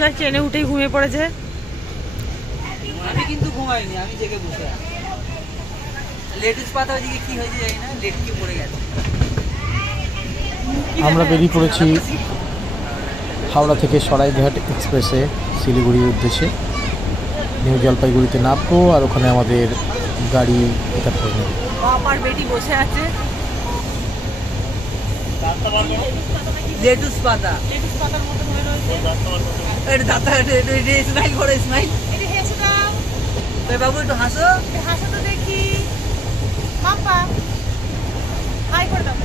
সঞ্জয় ট্রেনে উঠেই ঘুমিয়ে পড়েছে। আমি কিন্তু ঘুমাইনি, আমি জেগে বসে আছি। লেটুস পাতা ওইদিকে কি হয়েছে জানি না, লেটকে পড়ে গেছে। আমরা বেরিয়ে পড়েছি হাওড়া থেকে সরাইঘাট এক্সপ্রেসে শিলিগুড়ির উদ্দেশ্যে। নিউ জলপাইগুড়িতে নামবো আর ওখানে আমাদের গাড়ি পিক আপ করে নেবে। বাবার বেটি বসে আছে। লেটুস পাতা, লেটুস পাতার মতো হয়ে রয়েছে। এটা দাঁতা, এটা স্মাইল করো, স্মাইল। এটা হেসে দাও। তো বাবু একটু হাসো। হাসো তো দেখি। পাপা হাই করে দাও।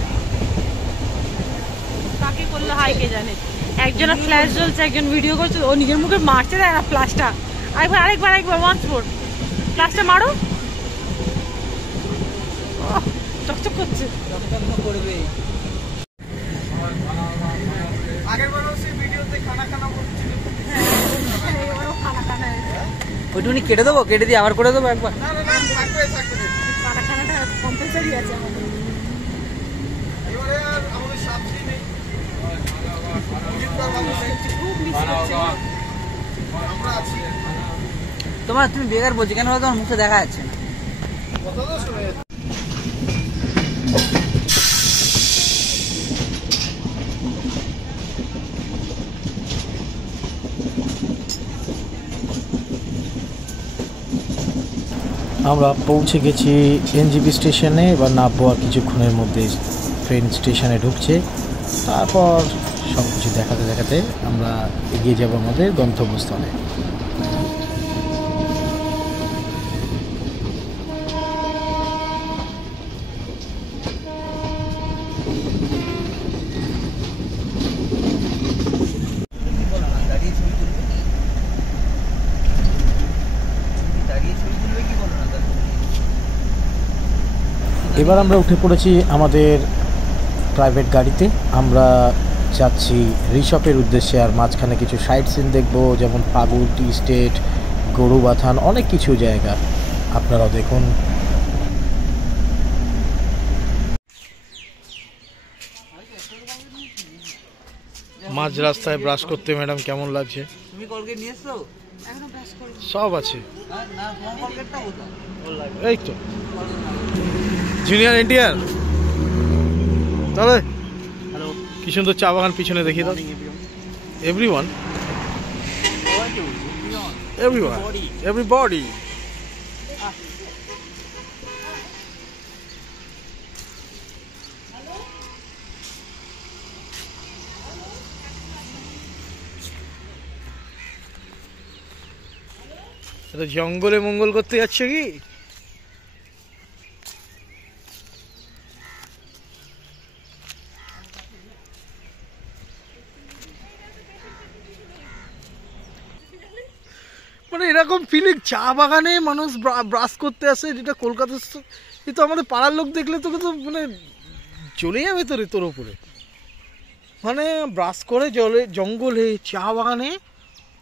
কাকে করলো হাই কে জানে। একজনের ফ্ল্যাশ জ্বলছে, একজন ভিডিও করছে, ও নিজের মুখে মারছে দেয় না ফ্ল্যাশটা। আরেকবার ওয়ান্স মোর ফ্ল্যাশটা মারো। চকচক করছে। করবে ওইটুকুনি কেটে দেবো, কেটে দিয়ে আবার করে দেবো একবার। তোমার তুমি বেকার বলছি কেন, তোমার মুখে দেখা যাচ্ছে না। আমরা পৌঁছে গেছি এনজিপি স্টেশনে। এবার নামবো আর কিছুক্ষণের মধ্যে। ট্রেন স্টেশনে ঢুকছে, তারপর সব কিছু দেখাতে দেখাতে আমরা এগিয়ে যাব আমাদের গন্তব্যস্থলে। এবার আমরা উঠে পড়েছি আমাদের প্রাইভেট গাড়িতে। আমরা যাচ্ছি ঋষভের উদ্দেশ্যে। আর মাঝখানে কিছু সাইট সিন দেখবো, যেমন পাগুল টি স্টেট, গরুবাথান, অনেক কিছু জায়গা। আপনারাও দেখুন। মাঝ রাস্তায় ব্রাশ করতে ম্যাডাম কেমন লাগছে? তুমি কলগেট নিয়ে এসছো? এখনো ব্রাশ করি। সব আছে। না, তোমার কলগেটটা কোথায়? এই তো জুনিয়র এনটিআর। তাহলে কি সুন্দর চা বাগান পিছনে দেখি দাও। Everyone, everybody. এটা জঙ্গলে মঙ্গল করতে যাচ্ছে কি? মানে এরকম ফিলিং, চা বাগানে মানুষ ব্রাশ করতে আসে, যেটা কলকাতা তো আমাদের পাড়ার লোক দেখলে তোকে তো মানে চলে যাবে তোর উপরে। মানে ব্রাশ করে জঙ্গলে, চা বাগানে,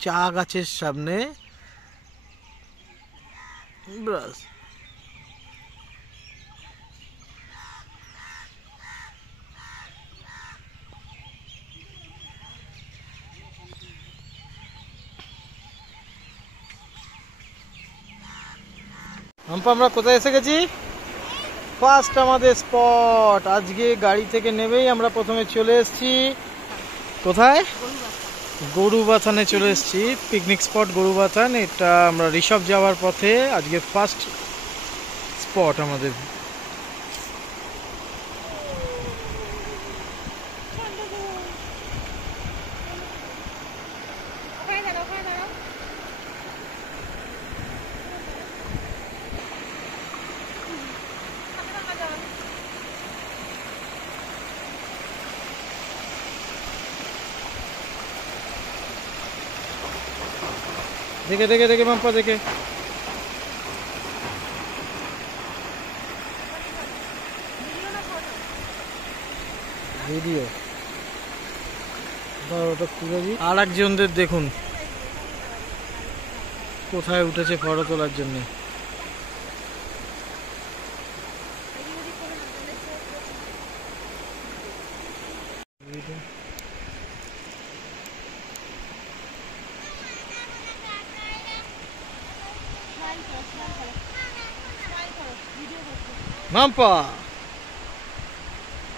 চা গাছের সামনে ব্রাশ। আমরা কোথায় এসে গেছি? ফার্স্ট আমাদের স্পট। আজকে গাড়ি থেকে নেবেই আমরা প্রথমে চলে এসেছি কোথায়? গরুবাথানে চলে এসেছি। Picnic spot Gorubathan. এটা আমরা ঋষভ যাওয়ার পথে আজকে ফার্স্ট স্পট আমাদের। देखे देखे देखे पंपा देखे ভিডিও ওটা তুলে দিই। আর একজনদের দেখুন কোথায় উঠেছে ফটো তোলার জন্য। মাম্পা,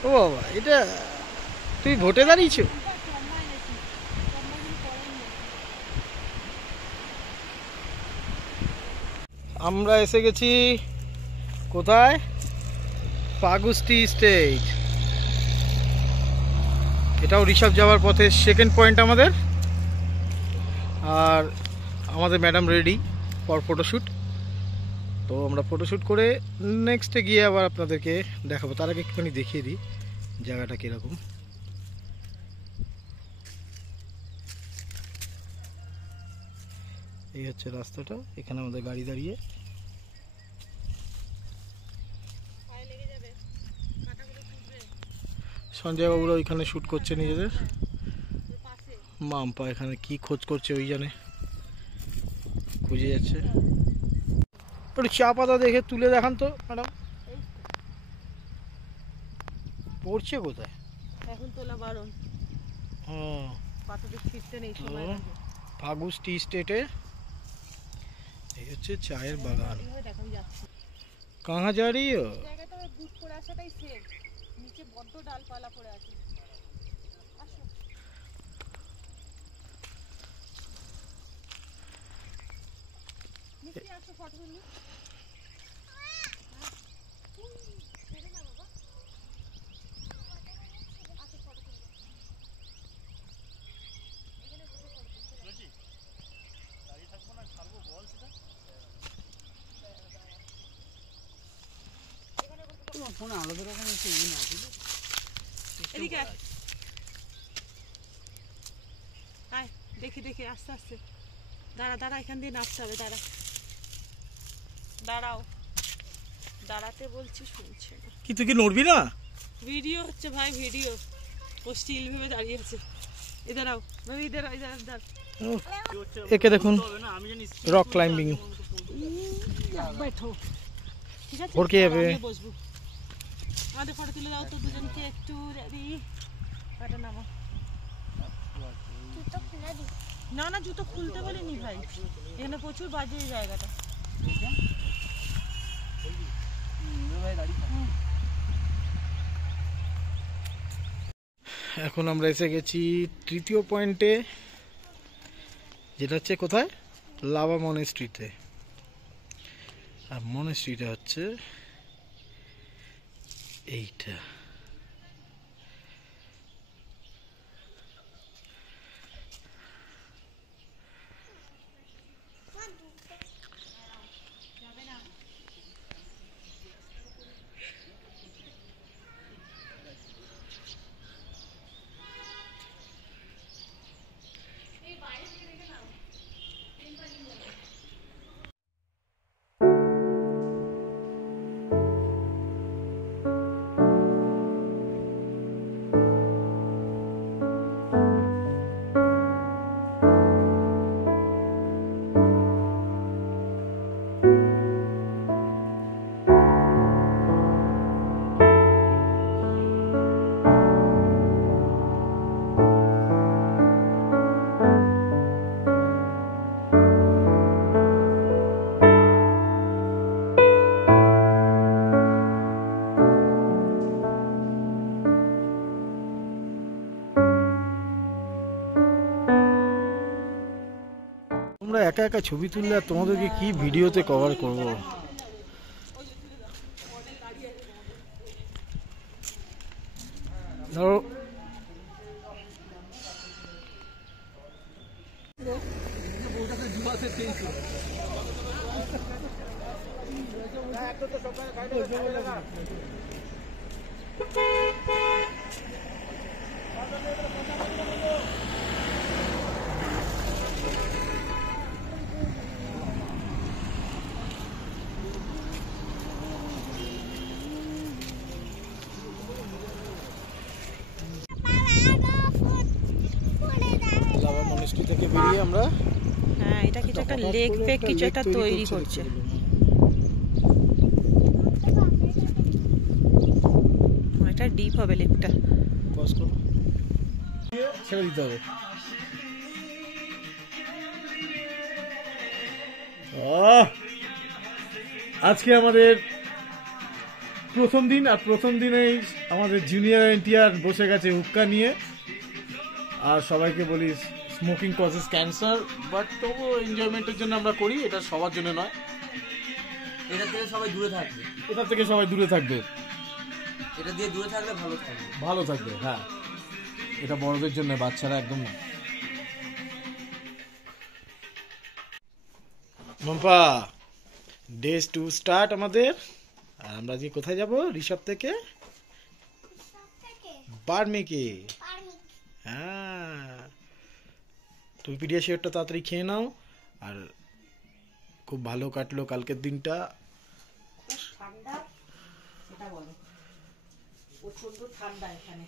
ও বাবা, এটা তুই ভোটে দাঁড়িয়েছ? আমরা এসে গেছি কোথায়? ফাগুস টি স্টেট। এটাও ঋষভ যাওয়ার পথে সেকেন্ড পয়েন্ট আমাদের। আর আমাদের ম্যাডাম রেডি ফর ফটোশ্যুট। তো আমরা ফটোশ্যুট করে নেক্সটে গিয়ে আবার আপনাদেরকে দেখাবো। তার আগে একটুখানি দেখিয়ে দিই জায়গাটা কীরকম। এই হচ্ছে রাস্তাটা, এখানে আমাদের গাড়ি দাঁড়িয়ে। সঞ্জয় বাবুরা ওইখানে শ্যুট করছে নিজেদের। মাম্পা এখানে কি খোঁজ করছে ওই জানে, খুঁজে যাচ্ছে। একটু চা পাতা দেখে তুলে দেখান তো ম্যাডাম। পড়ছে কোথায়? এখন তোলা বারণ। হ্যাঁ, পাতাতে ছিটতে নেই, সময় লাগে। ফাগুস টি স্টেটে এই হচ্ছে চায়ের বাগান। কাহা যা রही हो? জায়গাটা বুট পড়ে আসাটাই সেফ। নিচে বড্ড ডালপালা পড়ে আছে। আসো। নিচে আসো, ফটো তুলি। ফোনে আলাদা রকম একটা ইয়ে না ছিল। এদিকে আয়, দেখে দেখে আস্তে আস্তে। দাঁড়া দাঁড়া, এখান দিয়ে নামতে হবে। দাঁড়া, দাঁড়াও। দাঁড়াতে বলছি, শুনছে না। কি তুই কি নড়বি না? ভিডিও হচ্ছে ভাই, ভিডিও। ও স্টিল ভেবে দাঁড়িয়ে আছে। এদের আও ভাই, এদের দাঁড়। একে দেখুন, রক ক্লাইম্বিং। बैठो, ঠিক আছে? ওর কি হবে? বসবো। আমাদের ফটো তুলে দাও তো দুজনকে একটু। রেডি? ফটো নামো। জুতো খুলে দি। না না, জুতো খুলতে বলিনি ভাই, এখানে প্রচুর বাজে এই জায়গাটা। এখন আমরা এসে গেছি তৃতীয় পয়েন্টে, যেটা হচ্ছে কোথায়? লাভা মনেস্ট্রিতে। আর মনেস্ট্রিটা হচ্ছে এইটা। তোমরা একা একা ছবি তুললে আর তোমাদেরকে কি ভিডিওতে কভার করব? ধরো লাভা মনেস্ট্রি থেকে বেরিয়ে আমরা, হ্যাঁ, এটা কিছু একটা লেক ফেক কিছু একটা তৈরি করছে। এটা ডিপ হবে লেকটা। পজ করো, ছেড়ে দিতে হবে। আজকে আমাদের প্রথম দিন, আর প্রথম দিনেই আমাদের জুনিয়র এনটিআর বসে গেছে হুক্কা নিয়ে। আর সবাইকে বলি স্মোকিং কজেস ক্যান্সার, বাট তবুও এনজয়মেন্টের জন্য আমরা করি, এটা সবার জন্য নয়। এটা থেকে সবাই দূরে থাকবে, এটা থেকে সবাই দূরে থাকবে, এটা দিয়ে দূরে থাকলে ভালো থাকবে। ভালো থাকবে। হ্যাঁ, এটা বড়দের জন্য, বাচ্চারা একদম না। মাম্পা, ডে 2 স্টার্ট আমাদের। আর আমরা আজকে কোথায় যাব? ঋষভ থেকে বার্মিকে। হ্যাঁ, তুমি পিডিয়াশিওরটা তাড়াতাড়ি খেয়ে নাও। আর খুব ভালো কাটলো কালকের দিনটা। ঠান্ডা সেটা বলো, প্রচন্ড ঠান্ডা এখানে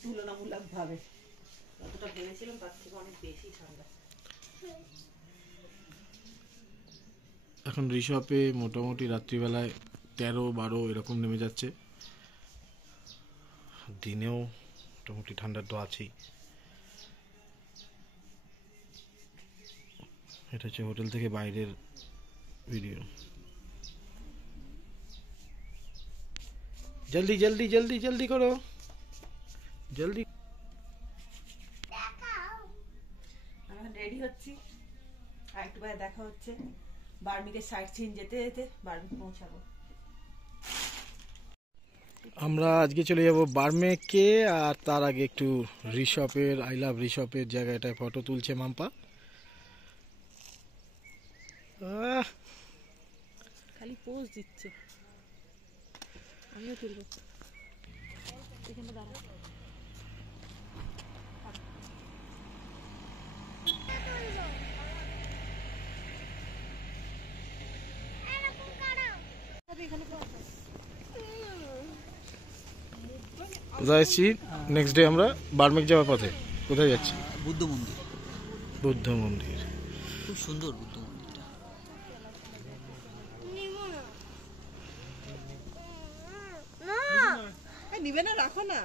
তুলনামূলক ভাবে, যতটা ভেবেছিলাম তার থেকে অনেক বেশি ঠান্ডা। এখন ঋষভে মোটামুটি রাত্রিবেলায় 13-12 এরকম নেমে যাচ্ছে, দিনেও মোটামুটি ঠান্ডা তো আছেই। এটা হচ্ছে হোটেল থেকে বাইরের ভিডিও। জলদি জলদি জলদি জলদি করো, জলদি। আমরা রেডি হচ্ছি, আর একটু পরে দেখা হচ্ছে। বার্মিকে সাইট সিন যেতে যেতে বার্মিকে পৌঁছাবো। আমরা আজকে চলে যাব বার্মেকে, আর তার আগে একটু ঋষভের, আই লাভ ঋষভের জায়গাটায় ফটো তুলছে মাম্পা। খালি পোজ দিচ্ছে, আমিও তুলবো। এখানে দাঁড়া। কোথায় এসেছি? নেক্সট ডে আমরা বার্মেক যাওয়ার পথে। কোথায় যাচ্ছি? বুদ্ধ মন্দির। বুদ্ধ মন্দির, খুব সুন্দর বুদ্ধ মন্দিরটা। নিবে না, রাখো না।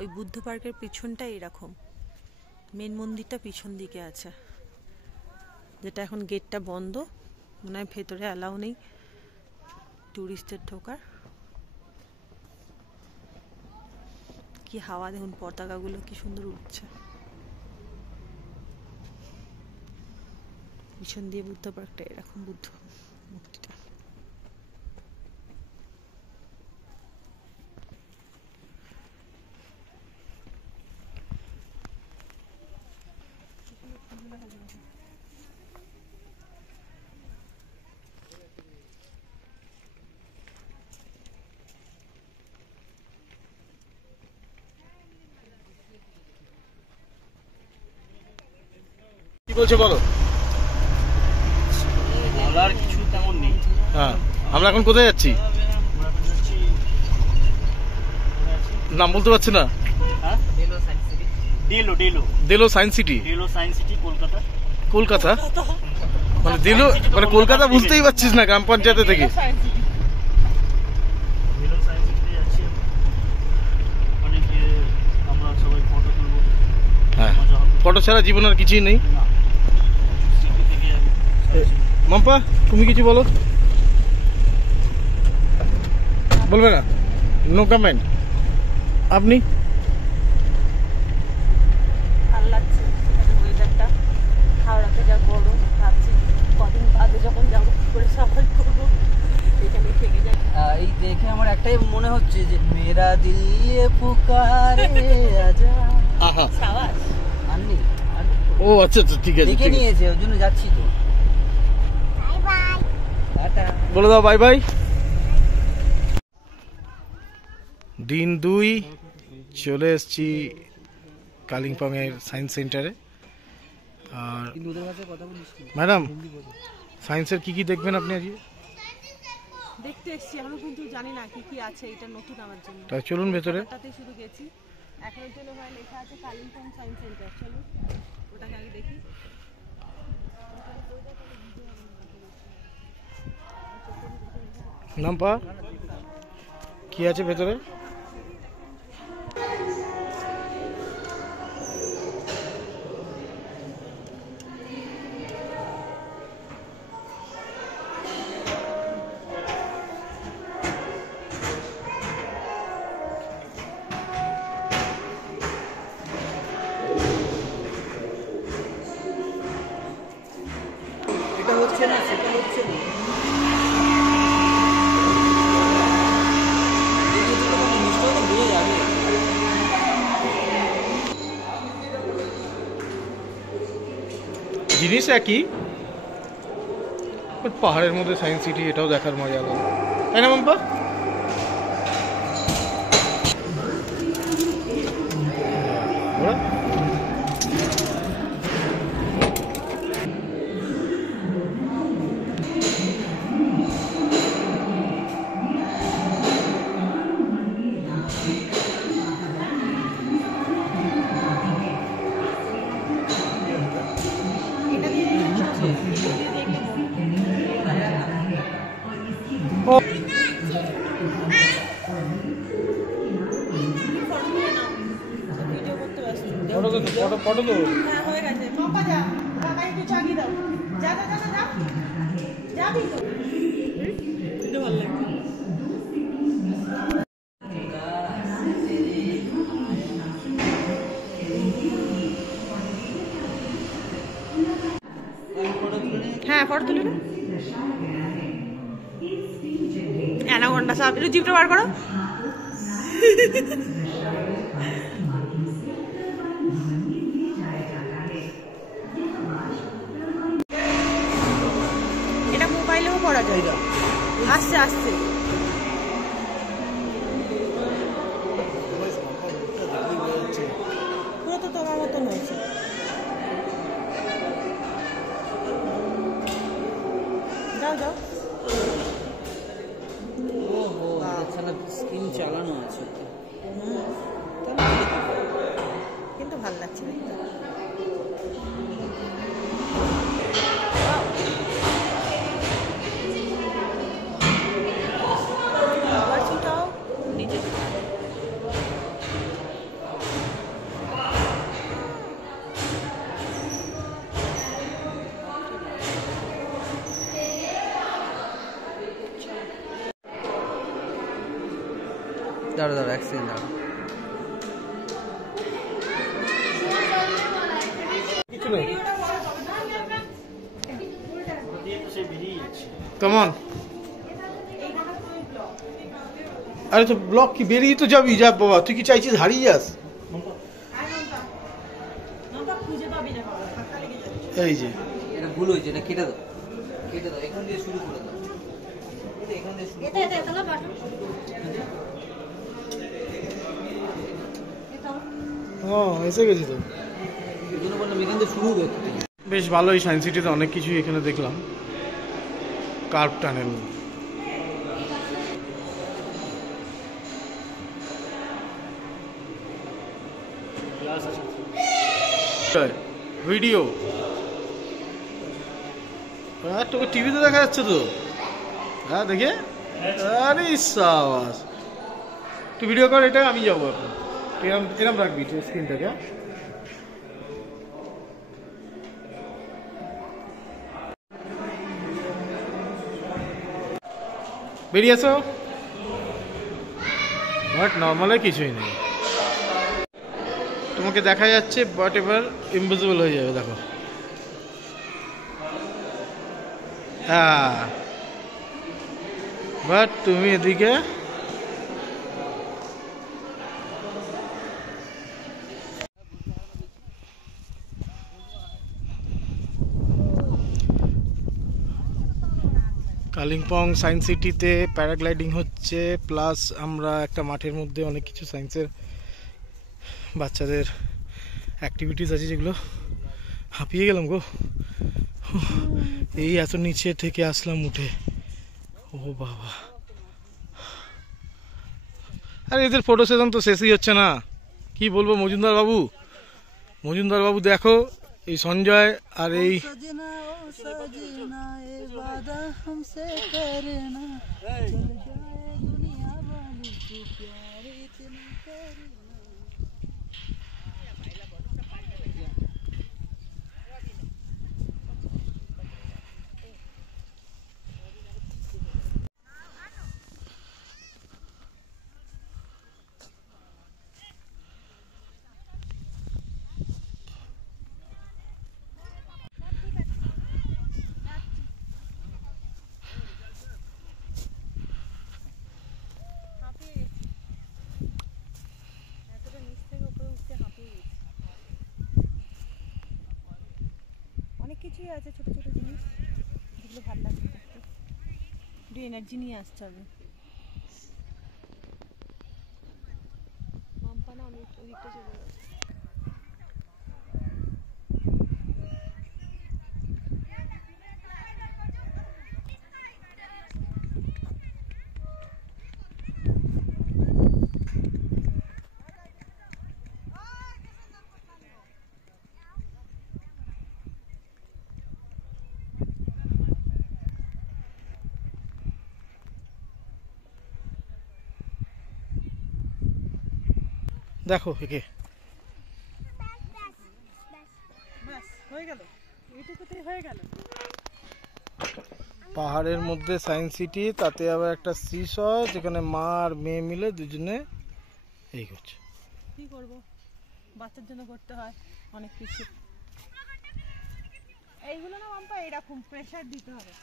ওই বুদ্ধ পার্কের পিছনটা এরকম, মেন মন্দিরটা পিছন দিকে আছে, যেটা এখন গেটটা বন্ধ, মনে হয় ভেতরে অ্যালাউ নেই টুরিস্টদের ঢোকার। কি হাওয়া দেখুন, পতাকাগুলো কি সুন্দর উঠছে। পিছন দিয়ে বুদ্ধ পার্কটা এরকম, বুদ্ধ মূর্তিটা। কি বলছো বলো? বলার কিছু তেমন নেই। হ্যাঁ, আমরা এখন কোথায় যাচ্ছি? নাম বলতে পারছি না। দেলো সায়েন্স সিটি। কলকাতা। কলকাতা মানে দেলো, মানে কলকাতা বুঝতেই পারছিস না গ্রাম পঞ্চায়েত থেকে। হ্যাঁ, ফটো ছাড়া জীবন আর কিছুই নেই। মাম্পা, তুমি কিছু বলো? বলবে না? No comment. আপনি? ভালো লাগছে ওয়েদারটা, হাওড়াতে যা গরম, ভাবছি কদিন বাদে যখন যাবো কি করে সাফাই করবো, এখানে থেকে যাই। এই দেখে আমার একটাই মনে হচ্ছে যে মেরা দিল ইয়ে পুকারে আজা। আহা, সাবাস। আননি আর ও আচ্ছা আচ্ছা, ঠিক আছে, দেখে ঠিক আছে। নিয়েছে, ওর জন্য যাচ্ছি তো। Bye bye, tata. বলে দাও বাই বাই। দিন 2 চলে এসছি কালিম্পং এর সায়েন্স সেন্টারে। আর কিন্তু ওদের ভাষায় কথা বলিস কি? ম্যাডাম, সায়েন্সের কি কি দেখবেন আপনি আজকে? দেখতে এসেছি, এখনো কিন্তু জানি না কি কি আছে, এটা নতুন আমার জন্য। তাই চলুন ভেতরে। ওটাতে শুধু গেছি, এখনের জন্য হয় লেখা আছে কালিম্পং সায়েন্স সেন্টার। চলুন ওটাকে আগে দেখি। নাম পা কি আছে ভেতরে? এটা হচ্ছে না, সেটা হচ্ছে না। জিনিস একই, পাহাড়ের মধ্যে সায়েন্স সিটি, এটাও দেখার মজা আলাদা, তাই না মাম্পা? ফটো তো হ্যাঁ হয়ে গেছে। মাম্পা যা, কাকা একটু চাগিয়ে দাও। যা যা যা যা, যাবি তো? এটা ভালো লাগছে। হ্যাঁ ফটো তুলে না। অ্যানাকোন্ডা সাপ, একটু জিপটা বার করো। এটা মোবাইলেও করা যায়। আসছে আসছে। পুরো তো তোমার মতন হয়েছে। যাও যাও। ওহো, এছাড়া স্ক্রিন চালানো আছে। কিন্তু ভালো লাগছে দেখতে। আবার ছোটাও নিচে। দাঁড়া দাঁড়া, এক সেকেন্ড দাঁড়া। কিছু নেই। কেমন? আরে তো ব্লক কি বেরিয়ে তো যাবি, যা বাবা, তুই কি চাইছিস হারিয়ে যাস? এই যে এটা ভুল হয়েছে, এটা কেটে দাও, কেটে দাও, এখান দিয়ে শুরু করে দাও। এখান দিয়ে শুরু করে দাও। ও এসে গেছি তো। এই জন্য বললাম এখান দিয়ে শুরু করতে। বেশ ভালোই, সায়েন্স সিটিতে অনেক কিছুই এখানে দেখলাম। কার্ভ টানেল, ভিডিও, তোকে টিভিতে দেখা যাচ্ছে তো। হ্যাঁ দেখে, আরে সাবাস, তুই ভিডিও কর, এটা আমি যাবো এখন। এরম এরম রাখবি স্ক্রিনটাকে। বেরিয়ে আসো। বাট নর্মালে কিছুই নেই, তোমাকে দেখা যাচ্ছে, বাট এবার ইনভিজিবল হয়ে যাবে, দেখো। হ্যাঁ, বাট তুমি এদিকে কালিম্পং সায়েন্স সিটিতে প্যারাগ্লাইডিং হচ্ছে, প্লাস আমরা একটা মাঠের মধ্যে অনেক কিছু সায়েন্সের বাচ্চাদের অ্যাক্টিভিটিস আছে, যেগুলো হাঁপিয়ে গেলাম গো। এই এত নিচে থেকে আসলাম উঠে, ও বাবা। আর এদের ফটো সেশন তো শেষই হচ্ছে না, কি বলবো মজুমদার বাবু। মজুমদার বাবু দেখো, এই সঞ্জয় আর এই অনেক কিছুই আছে, ছোট ছোট জিনিস যেগুলো ভালো লাগছে দেখতে, একটু এনার্জি নিয়ে আসতে হবে। মাম্পা না আমি ওদিকটা চলে যাবো। দেখো একে, ব্যাস হয়ে গেল, এইটুকুতেই হয়ে গেল। পাহাড়ের মধ্যে সায়েন্স সিটি, তাতে আবার একটা সিস, যেখানে মা আর মেয়ে মিলে দুজনে এই করছে। কি করব, বাচ্চার জন্য করতে হয় অনেক কিছু। এইগুলো না মাম্পা এরকম প্রেসার দিতে হবে।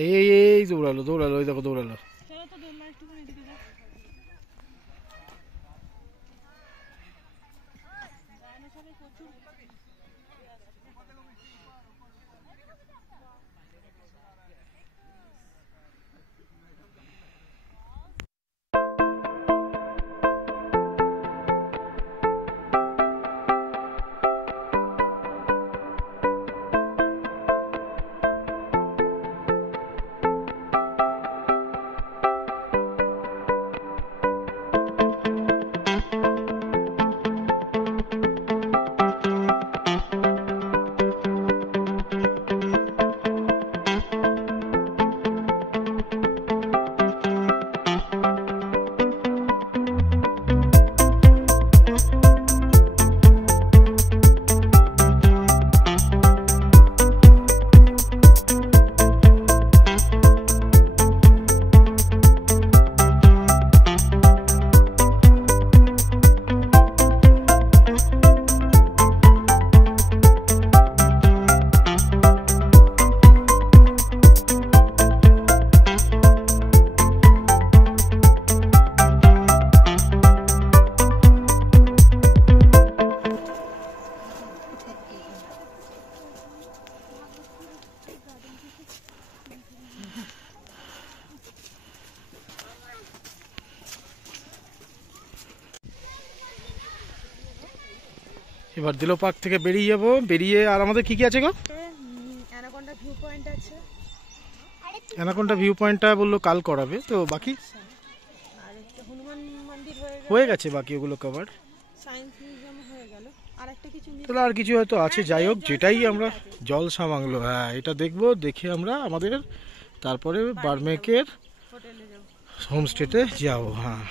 এই এই এই দৌড়ালো দৌড়ালো, ওই দেখো দৌড়ালো। চলো তো দৌড়না একটু করে এদিকে যাও। ডাইনোসরের প্রচুর এবার দিলো পার্ক থেকে বেরিয়ে যাবো, বেরিয়ে আর আমাদের কি কি আছে গো? অ্যানাকোন্ডা ভিউ পয়েন্ট আছে। অ্যানাকোন্ডা ভিউ পয়েন্টটা বললো কাল করাবে, তো বাকি আর একটা হনুমান মন্দির হয়ে গেছে, বাকি ওগুলো কভার। সায়েন্স মিউজিয়াম হয়ে গেল, আর একটা কিছু তাহলে আর কিছু হয়তো আছে, যাই হোক যেটাই আমরা জলসা বাংলো, হ্যাঁ এটা দেখবো, দেখে আমরা আমাদের তারপরে বার্মেকের হোটেলে যাব। হোমস্টেতে যাবো। হ্যাঁ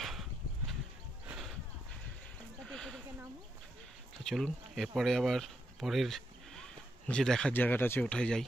তো চলুন, এরপরে আবার পরের যে দেখার জায়গাটা আছে ওঠায় যাই।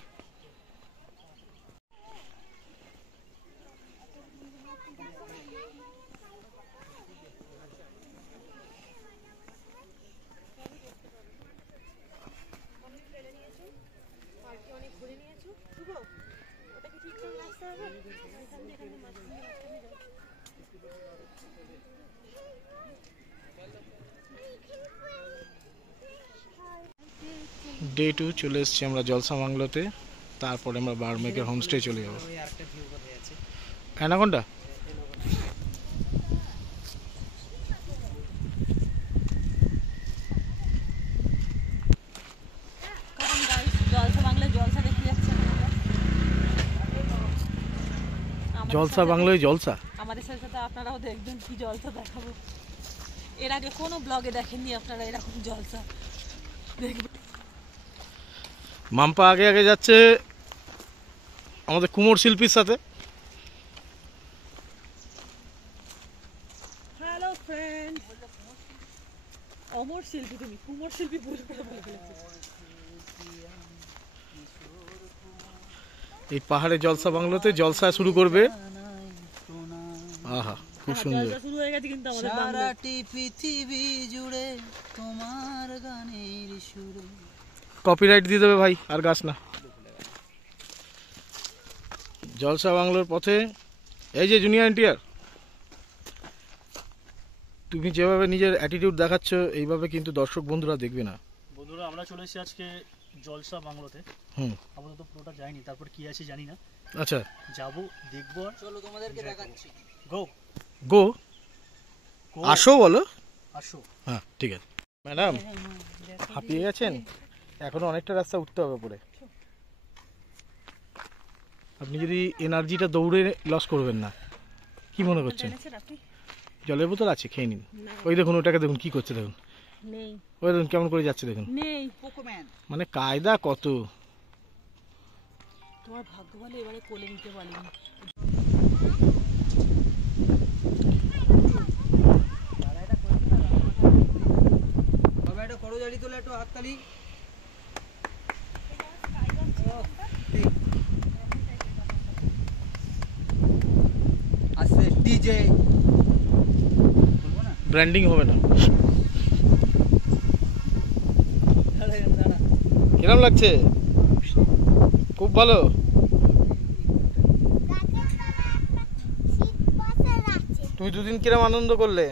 ডে 2 চলে এসেছি আমরা জলসা বাংলোতে, তারপরে আমরা বার্মেকের হোমস্টে চলে যাবো। অ্যানাকোন্ডা জলসা বাংলায় জলসা। আমাদের সাথে সাথে আপনারাও দেখবেন কি জলসা দেখাবো। এর আগে কোনো ব্লগে দেখেননি আপনারা এরকম জলসা দেখবেন। মাম্পা আগে আগে যাচ্ছে আমাদের কুমোর শিল্পীর সাথে। হ্যালো ফ্রেন্ড, অমর শিল্পী, তুমি কুমোর শিল্পী বলে ফেলেছো। এই পাহাড়ে জলসা বাংলোতে জলসা শুরু করবে। আহা খুব সুন্দর। জলসা শুরু হয়ে গেছে কিন্তু আমাদের বাংলায়। সারাটি পৃথিবী জুড়ে তোমার গানের সুরে। কপিরাইট দিয়ে দেবে ভাই, আর গাছ না। জলসা বাংলোর পথে এই যে জুনিয়র এনটিআর, তুমি যেভাবে নিজের অ্যাটিটিউড দেখাচ্ছ এইভাবে কিন্তু দর্শক বন্ধুরা দেখবে না। বন্ধুরা আমরা চলে এসেছি আজকে জলসা বাংলোতে। আপাতত পুরোটা যাইনি, তারপর কি আছে জানি না। আচ্ছা যাবো, দেখবো, আর চলো তোমাদেরকে দেখাচ্ছি। গো গো আসো বলো। আসো। হ্যাঁ ঠিক আছে। ম্যাডাম হাঁপিয়ে গেছেন, এখনো অনেকটা রাস্তা উঠতে হবে পরে। আপনি যদি এনার্জিটা দৌড়ে লস করবেন না, কি মনে করছেন? জলের বোতল আছে, খেয়ে নিন। ওই দেখুন ওটাকে দেখুন কি করছে, দেখুন নেই, ওই দেখুন কেমন করে যাচ্ছে দেখুন। নেই পোকোম্যান। মানে কায়দা কত। তোমার ভাগ্য ভালো এবারে কোলে নিতে পারিনি। বাবা এটা করো জালি তোলে একটু হাততালি। আছে ডিজে বলবো না, ব্র্যান্ডিং হবে না। দাঁড়া কিরম লাগছে? খুব ভালো। তুমি দুদিন কিরম আনন্দ করলে?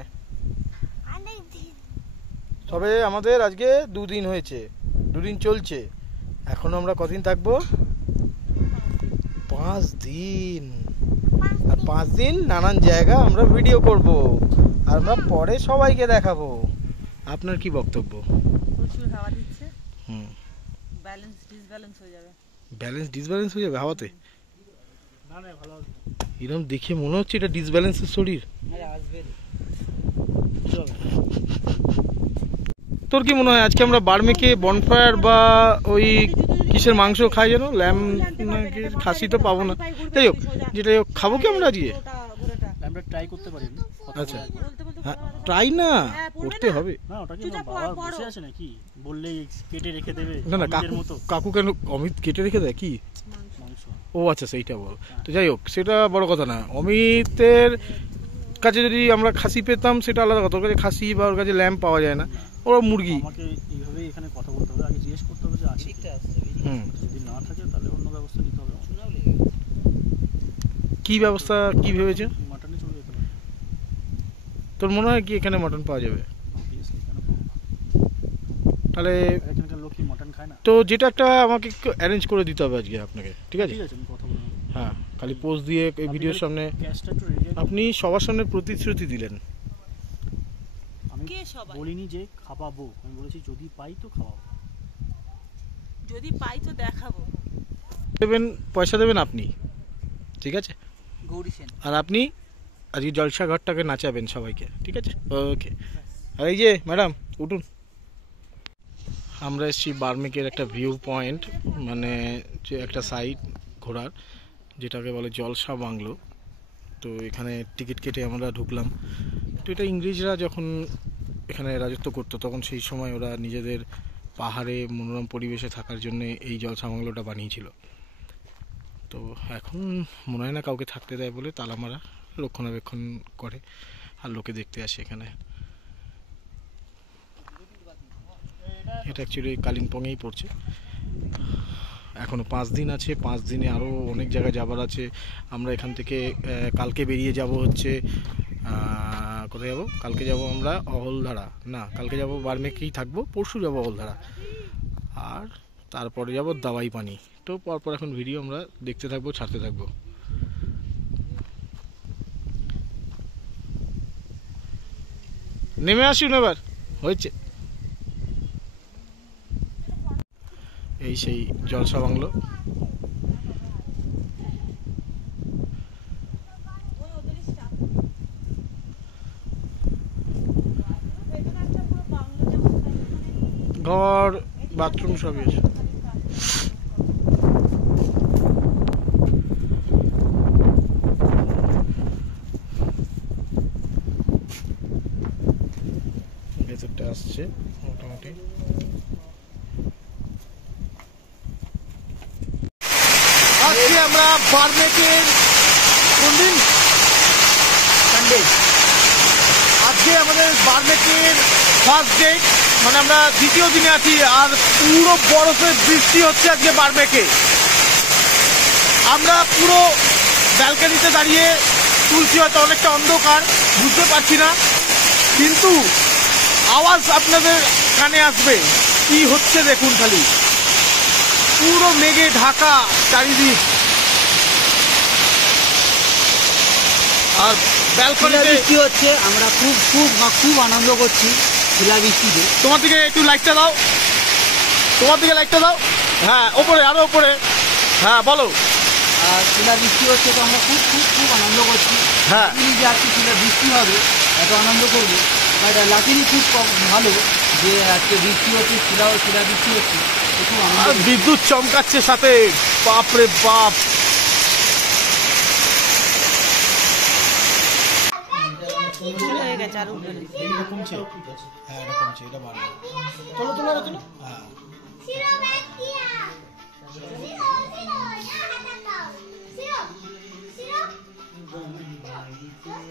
তবে আমাদের আজকে দুদিন হয়েছে, দুদিন চলছে। এখন আমরা কদিন থাকবো? 5 দিন। আর 5 দিন নানান জায়গা আমরা ভিডিও করব, আর আমরা পরে সবাইকে দেখাবো। আপনার কি বক্তব্য? প্রচুর হাওয়া দিচ্ছে, হুম, ব্যালেন্স ডিসব্যালেন্স হয়ে যাবে। ব্যালেন্স ডিসব্যালেন্স হয়ে যাবে হাওয়াতে? না না ভালো হবে। এরকম দেখে মনে হচ্ছে এটা ডিসব্যালেন্সের শরীর। আরে আসবে রে। চলো। তোর কি মনে হয় আজকে আমরা বার্মেকে বনফায়ার বা ওই কিসের মাংস খাই যেন, ল্যাম নাকি খাসি তো পাবো না, যাই হোক যেটাই হোক খাবো কি আমরা আজকে? আমরা ট্রাই করতে পারি না। আচ্ছা হ্যাঁ, ট্রাই না করতে হবে। না ওটা কি আমার বাবা বসে আছে নাকি, বললেই কেটে রেখে দেবে না না, নিজের কাকু মতো কাকু কেন অমিত কেটে রেখে দেয় কি? মাংস। ও আচ্ছা সেইটা বল। তো যাই হোক সেটা বড় কথা না। অমিতের কাছে যদি আমরা খাসি পেতাম সেটা আলাদা কথা, ওর কাছে খাসি বা ওর কাছে ল্যাম্প পাওয়া যায় না, ওরা মুরগি। আমাকে এইভাবে এখানে কথা বলতে হবে, আগে জিজ্ঞেস করতে হবে যে আছে কি। ঠিকটা আসছে। হুম, যদি না থাকে তাহলে অন্য ব্যবস্থা নিতে হবে। শোনাও লেগে গেছে। কি ব্যবস্থা কি ভেবেছে? মাটনে চলে যেতে পারে তোর মনে হয় কি এখানে মটন পাওয়া যাবে? অবভিয়াসলি, কেন পাবো না? তাহলে এখানকার লোক কি মটন খায় না? তো যেটা একটা আমাকে একটু অ্যারেঞ্জ করে দিতে হবে আজকে আপনাকে, ঠিক আছে? ঠিক আছে, আমি কথা বলে নেবো। হ্যাঁ, খালি পোস্ট দিয়ে এই ভিডিওর সামনে ক্যাশটা একটু রেডি। আপনি সবার সামনে প্রতিশ্রুতি দিলেন। আমি কে সবাই? বলিনি যে খাওয়াবো, আমি বলেছি যদি পাই তো খাওয়াবো। যদি পাই তো দেখাবো। দেবেন, পয়সা দেবেন আপনি, ঠিক আছে? গৌরী সেন। আর আপনি আজকে জলসা ঘরটাকে নাচাবেন সবাইকে, ঠিক আছে? ওকে। আর এই যে ম্যাডাম উঠুন। আমরা এসেছি বার্মেকের একটা ভিউ পয়েন্ট, মানে যে একটা সাইট ঘোরার, যেটাকে বলে জলসা বাংলো। তো এখানে টিকিট কেটে আমরা ঢুকলাম। তো এটা ইংরেজরা যখন এখানে রাজত্ব করতো তখন সেই সময় ওরা নিজেদের পাহাড়ে মনোরম পরিবেশে থাকার জন্য এই জলসা বাংলোটা বানিয়েছিল। তো এখন মনে হয় না কাউকে থাকতে দেয় বলে তালা মারা, রক্ষণাবেক্ষণ করে আর লোকে দেখতে আসে এখানে। এটা অ্যাকচুয়ালি কালিম্পংয়েই পড়ছে। এখনও 5 দিন আছে, 5 দিনে আরও অনেক জায়গায় যাবার আছে। আমরা এখান থেকে কালকে বেরিয়ে যাব হচ্ছে কোথায় যাব? কালকে যাব আমরা অহলধারা, না কালকে যাব বার্মেকেই থাকবো, পরশু যাব অহলধারা, আর তারপরে যাব দাওয়াই পানি। তো পরপর এখন ভিডিও আমরা দেখতে থাকবো, ছাড়তে থাকবো। নেমে আসুন এবার, হয়েছে। এই সেই জলসা বাংলো। ঘর বাথরুম সবই আছে। ভেতরটা আসছে মোটামুটি। আজকে আমরা বার্মেকের কোন দিন? সানডে। আজকে আমাদের বার্মেকের ফার্স্ট ডে, মানে আমরা দ্বিতীয় দিনে আছি, আর পুরো বরফের বৃষ্টি হচ্ছে আজকে বার্মেকে। আমরা পুরো ব্যালকনিতে দাঁড়িয়ে তুলছি, হয়তো অনেকটা অন্ধকার বুঝতে পারছি না, কিন্তু আওয়াজ আপনাদের কানে আসবে। কি হচ্ছে দেখুন, খালি পুরো মেঘে ঢাকা চারিদিক, আর ব্যালকনিতে বৃষ্টি হচ্ছে। আমরা খুব খুব খুব আনন্দ করছি শিলা বৃষ্টিতে। তোমার দিকে একটু লাইটটা দাও, তোমার দিকে লাইটটা দাও। হ্যাঁ, ওপরে, আরো ওপরে। হ্যাঁ বলো। আর শিলা বৃষ্টি হচ্ছে তো আমরা খুব খুব খুব আনন্দ করছি। হ্যাঁ, যে আজকে শিলা বৃষ্টি হবে এত আনন্দ করবো, বাট লাকিলি খুব ভালো যে আজকে বৃষ্টি হচ্ছে, শিলা বৃষ্টি হচ্ছে, খুব আর আনন্দ। বিদ্যুৎ চমকাচ্ছে সাথে, বাপরে বাপ। হয়ে গেছে আর উঠবে না। কমছে, হ্যাঁ এটা কমছে, এটা বাড়বে। চলো চলো চলো। হ্যাঁ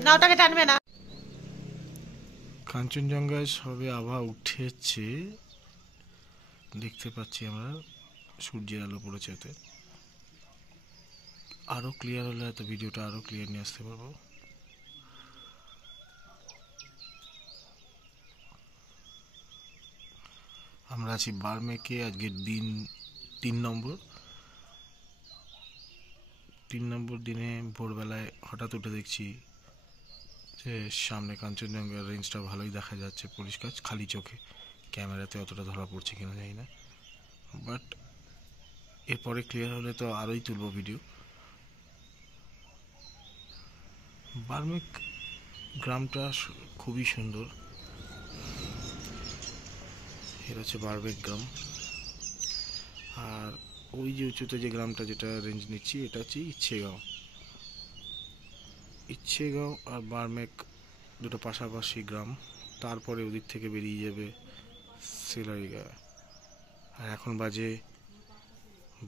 না, ওটাকে টানবে না। কাঞ্চনজঙ্ঘায় সবে আভা উঠেছে, দেখতে পাচ্ছি আমরা, সূর্যের আলো পড়েছে ওতে। আরো ক্লিয়ার হলে হয়তো ভিডিওটা আরো ক্লিয়ার নিয়ে আসতে পারবো। আমরা আছি বার্মেকে, আজকের দিন 3 নম্বর দিনে ভোরবেলায় হঠাৎ উঠে দেখছি যে সামনে কাঞ্চনজঙ্ঘার রেঞ্জটা ভালোই দেখা যাচ্ছে পরিষ্কার খালি চোখে। ক্যামেরাতে অতটা ধরা পড়ছে কিনা জানি না, বাট এরপরে ক্লিয়ার হলে তো আরোই তুলবো ভিডিও। বার্মেক গ্রামটা খুবই সুন্দর। এটা হচ্ছে বার্মেক গ্রাম। আর ওই যে উঁচুতে যে গ্রামটা যেটা রেঞ্জ নিচ্ছি, এটা হচ্ছে ইচ্ছেগাঁও আর বার্মেক দুটো পাশাপাশি গ্রাম। তারপরে ওদিক থেকে বেরিয়ে যাবে সিলারিগা। আর এখন বাজে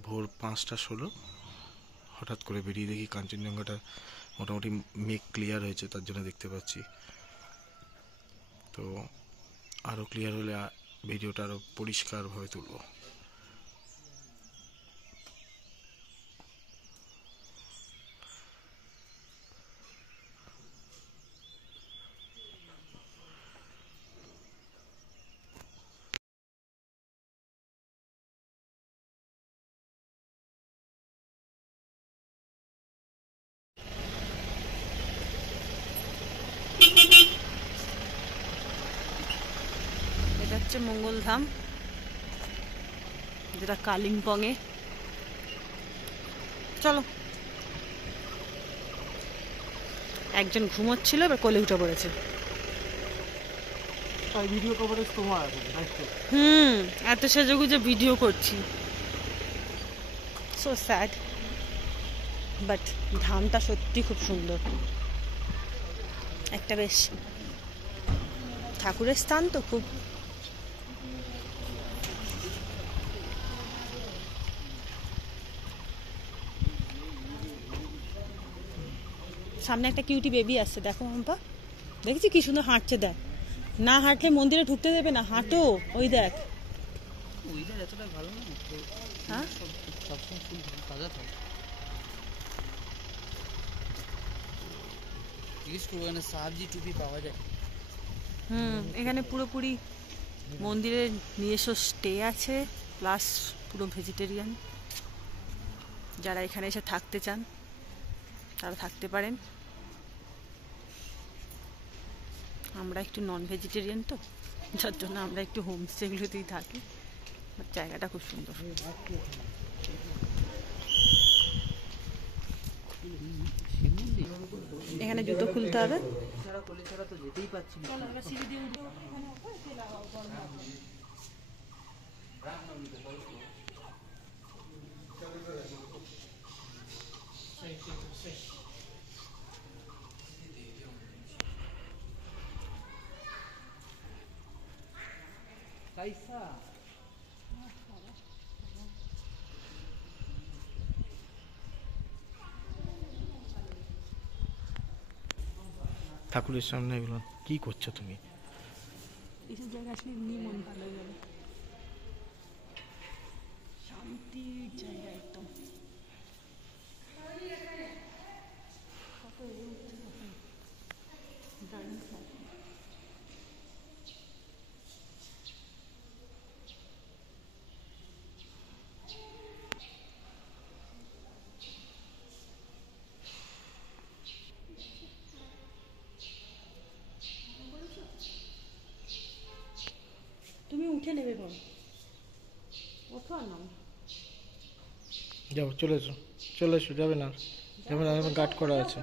ভোর 5:16। হঠাৎ করে বেরিয়ে দেখি কাঞ্চনজঙ্ঘাটা মোটামুটি মেঘ ক্লিয়ার হয়েছে, তার জন্য দেখতে পাচ্ছি। তো আরও ক্লিয়ার হলে ভিডিওটা আরও পরিষ্কারভাবে তুলব। এটা হচ্ছে মঙ্গলধাম, যেটা কালিম্পংয়ে। চলো। একজন ঘুমোচ্ছিল, এবার কোলে উঠে পড়েছে। ভিডিও কভারেজ তোমার। এত সেজেগুজে ভিডিও করছি, সো স্যাড, বাট ধামটা সত্যি খুব সুন্দর। একটা বেশ ঠাকুরের স্থান তো, খুব সামনে একটা কিউটি বেবি আসছে, দেখো হাম্পা, দেখছি কি সুন্দর হাঁটছে। দেখ, না হাঁটলে মন্দিরে ঢুকতে দেবে না, হাঁটো। ওই দেখ, ওইটার এতটা ভালো না, হ্যাঁ সবসময় ফুল তাজা থাকে। জিজ্ঞেস করবো এখানে সবজি টুপি পাওয়া যায়। এখানে পুরোপুরি মন্দিরের নিজস্ব স্টে আছে, প্লাস পুরো ভেজিটেরিয়ান। যারা এখানে এসে থাকতে চান তারা থাকতে পারেন। আমরা একটু নন ভেজিটেরিয়ান তো, যার জন্য আমরা একটু হোমস্টেগুলোতেই থাকি। জায়গাটা খুব সুন্দর। এখানে জুতো খুলতে হবে। ছাড়া তো যেতেই পাচ্ছি না। ঠাকুরের সামনে এগুলো কি করছো তুমি? এইসব জায়গা আসলে এমনি মন ভালো হয়ে গেল, শান্তির জায়গা একদম। কত এ উঠছে দেখুন, দারুণ লাগে। তুমি উঠে নেবে কোন, ওঠো আর নাও। যাও, চলে এসো, চলে এসো। যাবে না, যাবে না, গার্ড করা আছে।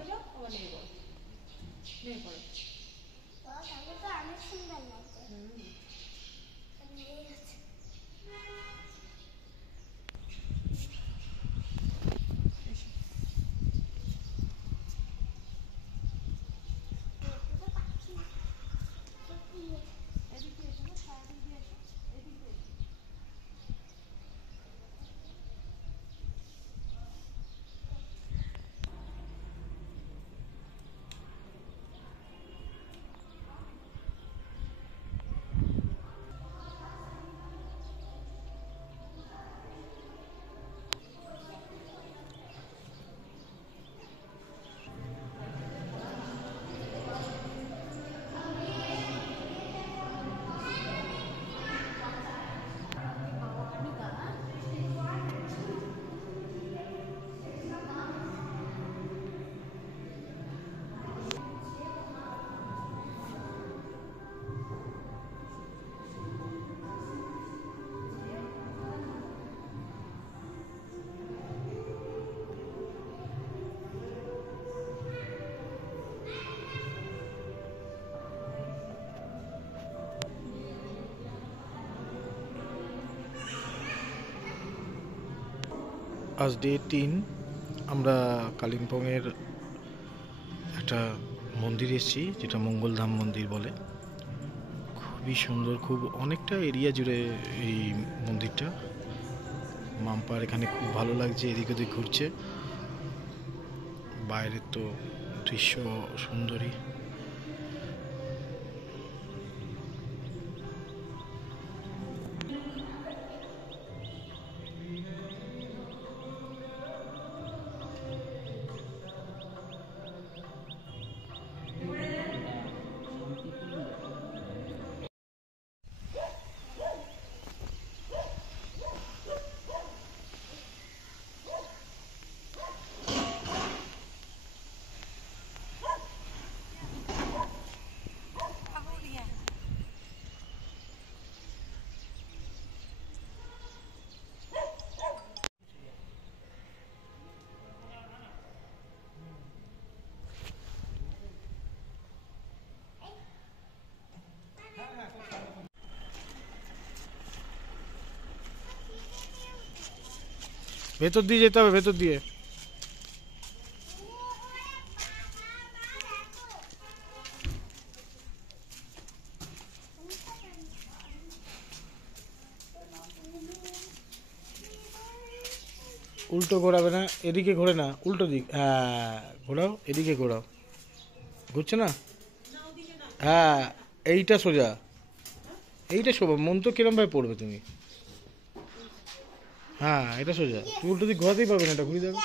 আজ ডে 3। আমরা কালিম্পংয়ের একটা মন্দির এসেছি, যেটা মঙ্গলধাম মন্দির বলে। খুবই সুন্দর, খুব অনেকটা এরিয়া জুড়ে এই মন্দিরটা। মাম্পার এখানে খুব ভালো লাগছে, এদিক ওদিক ঘুরছে। বাইরের তো দৃশ্য সুন্দরী। ভেতর দিয়ে যেতে হবে, ভেতর দিয়ে। উল্টো ঘোরাবে না, এদিকে ঘোরে না, উল্টো দিক। হ্যাঁ, ঘোরাও, এদিকে ঘোরাও। ঘুরছে না? হ্যাঁ, এইটা সোজা, এইটা শোভা। মন তো কিরম ভাবে পড়বে তুমি। হ্যাঁ, এটা সোজা। তুমি উল্টো দিক ঘোরাতেই পারবে না, এটা ঘুরিয়ে দেবো।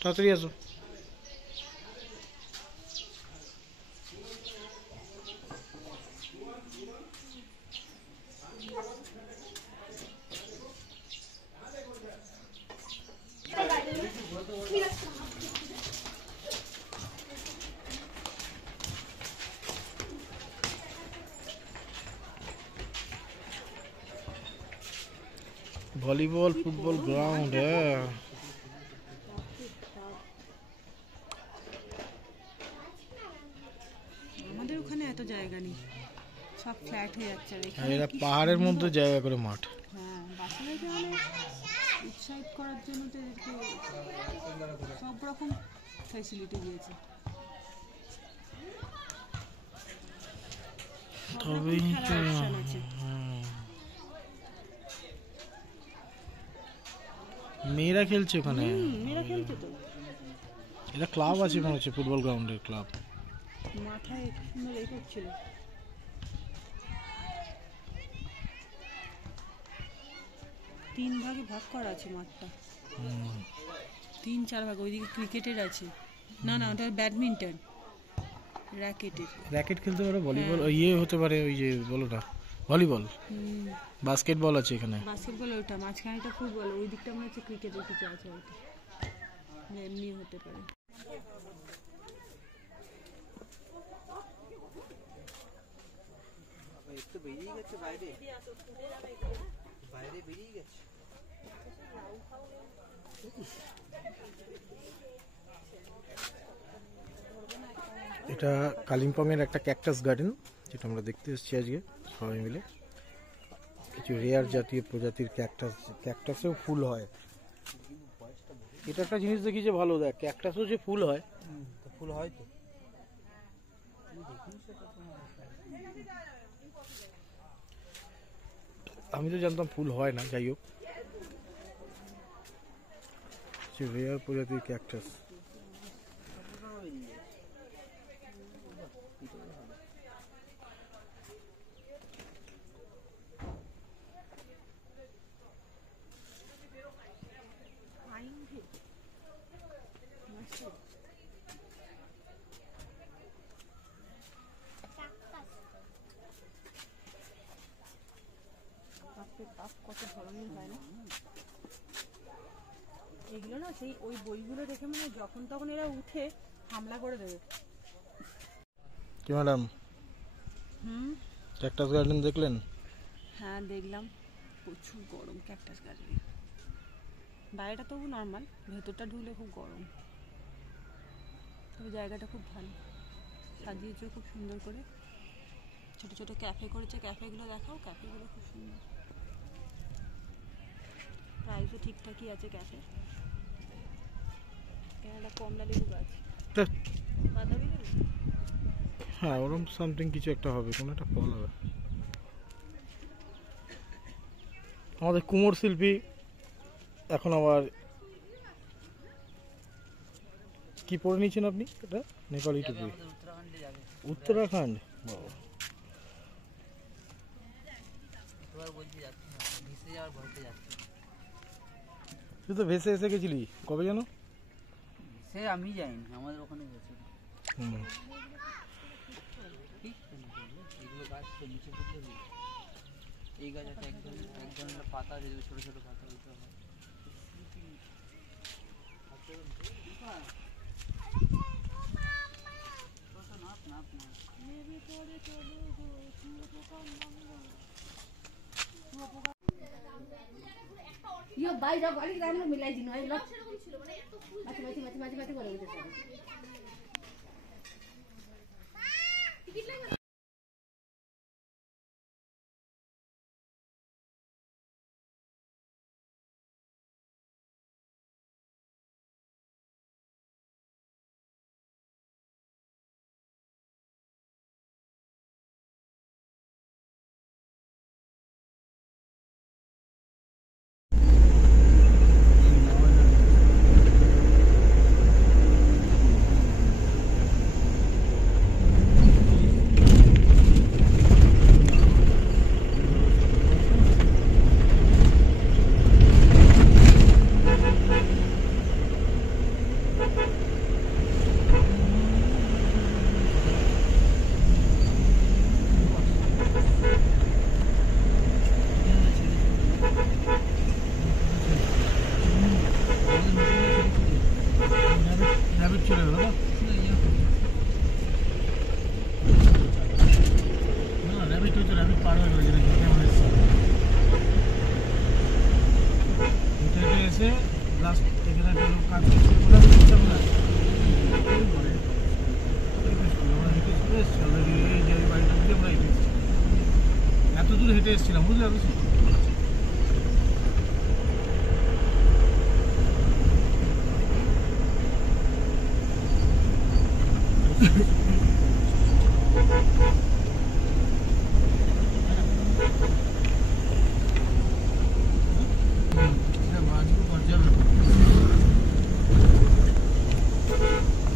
তাড়াতাড়ি আসো। ভলিবল ফুটবল গ্রাউন্ড, হ্যাঁ। আমাদের ওখানে এত জায়গা নেই, সব ফ্ল্যাট হয়ে যাচ্ছে। আর আর এখানে এরা কি পাহাড়ের সুন্দর। মধ্যে জায়গা করে মাঠ। হ্যাঁ, বাচ্চাদেরকে মানে উৎসাহিত করার জন্য তো এদেরকে সব রকম ফ্যাসিলিটি দিয়েছে। সব রকম তবেই তো, খেলার option আছে। মেয়েরা খেলছে ওখানে। মেয়েরা খেলছে তো, এটা ক্লাব আছে মনে হচ্ছে, ফুটবল গ্রাউন্ডের ক্লাব। মাথায় কি সুন্দর এই করছিল। তিন ভাগে ভাগ করা আছে মাঠটা, 3-4 ভাগ। ওইদিকে ক্রিকেটের আছে, না না ওটা ব্যাডমিন্টন, র্যাকেটের। র্যাকেট খেলতে পারে, ভলিবল ইয়ে হতে পারে, ওই যে বলো না ভলিবল, বাস্কেটবল আছে এখানে। বাস্কেটবল ওইটা, মাঝখানেটা ফুটবল, ওই দিকটা মনে হচ্ছে ক্রিকেটের কিছু আছে ওইটা, এমনি হতে পারে। একটু বেরিয়ে গেছে বাইরে, বাইরে বেরিয়ে গেছে। এটা কালিম্পংয়ের একটা ক্যাকটাস গার্ডেন, যেটা আমরা দেখতে এসেছি আজকে সবাই মিলে। কিছু রেয়ার জাতীয় প্রজাতির ক্যাকটাসেও ফুল হয়। এটা একটা জিনিস দেখি যে ভালো, দেখ ক্যাকটাসও যে ফুল হয়। ফুল হয় তো, আমি তো জানতাম ফুল হয় না, যাই হোক রেয়ার প্রজাতির ক্যাকটাস। কত ধরনের হয় না এগুলো, না সেই ওই বইগুলো দেখে মানে যখন তখন এরা উঠে হামলা করে দেবে। কি ম্যাডাম, ক্যাকটাস গার্ডেন দেখলেন? হ্যাঁ দেখলাম, প্রচুর গরম ক্যাকটাস গার্ডেনে। বাইরেটা তবু নর্মাল, ভেতরটা ঢুকলে খুব গরম। তবে জায়গাটা খুব ভালো, সাজিয়েছে খুব সুন্দর করে, ছোট ছোট ক্যাফে করেছে। ক্যাফেগুলো দেখাও, ক্যাফেগুলো খুব সুন্দর, প্রাইসও ঠিকঠাকই আছে ক্যাফে। একটা কমলা লেবু গাছ, বাতাবি লেবু, হ্যাঁ ওরকম সামথিং কিছু একটা হবে, কোনো একটা ফল হবে। আমাদের কুমোর শিল্পী এখন আবার কি পরে নিয়েছেন আপনি? এটা নেপালি টুপি, উত্তরাখণ্ডে যাবে। উত্তরাখণ্ড। বাবা, এবার বলছি যাচ্ছি না, ভেসে যাওয়ার ভয়তে যাচ্ছি। তুই তো ভেসে এসে গেছিলি কবে জানো? সে আমি যাইনি, আমাদের ওখানে গেছে। এগুলো গাছ তো নিচে পড়লে, এই গাছ একটা এক ধরনের পাতা, যেগুলো ছোট ছোট পাতা, ওইটা হয়। यो बाहिर अलिक राम्रो मिलाइदिनु है ल। माथि माथि माथि माथि माथि गरेर পার হয়ে গেল যেটা দেখে আমরা এসেছি। হেঁটে হেঁটে এসে লাস্ট এখানে একটা লোক কাজ করছে বলে আমি বুঝতাম না। এরপরে আমরা হেঁটে চলে এসেছি অলরেডি, এই যে বাড়িটা দিয়ে আমরা হেঁটে এসেছি, এত দূর হেঁটে এসেছিলাম বুঝলে আমি।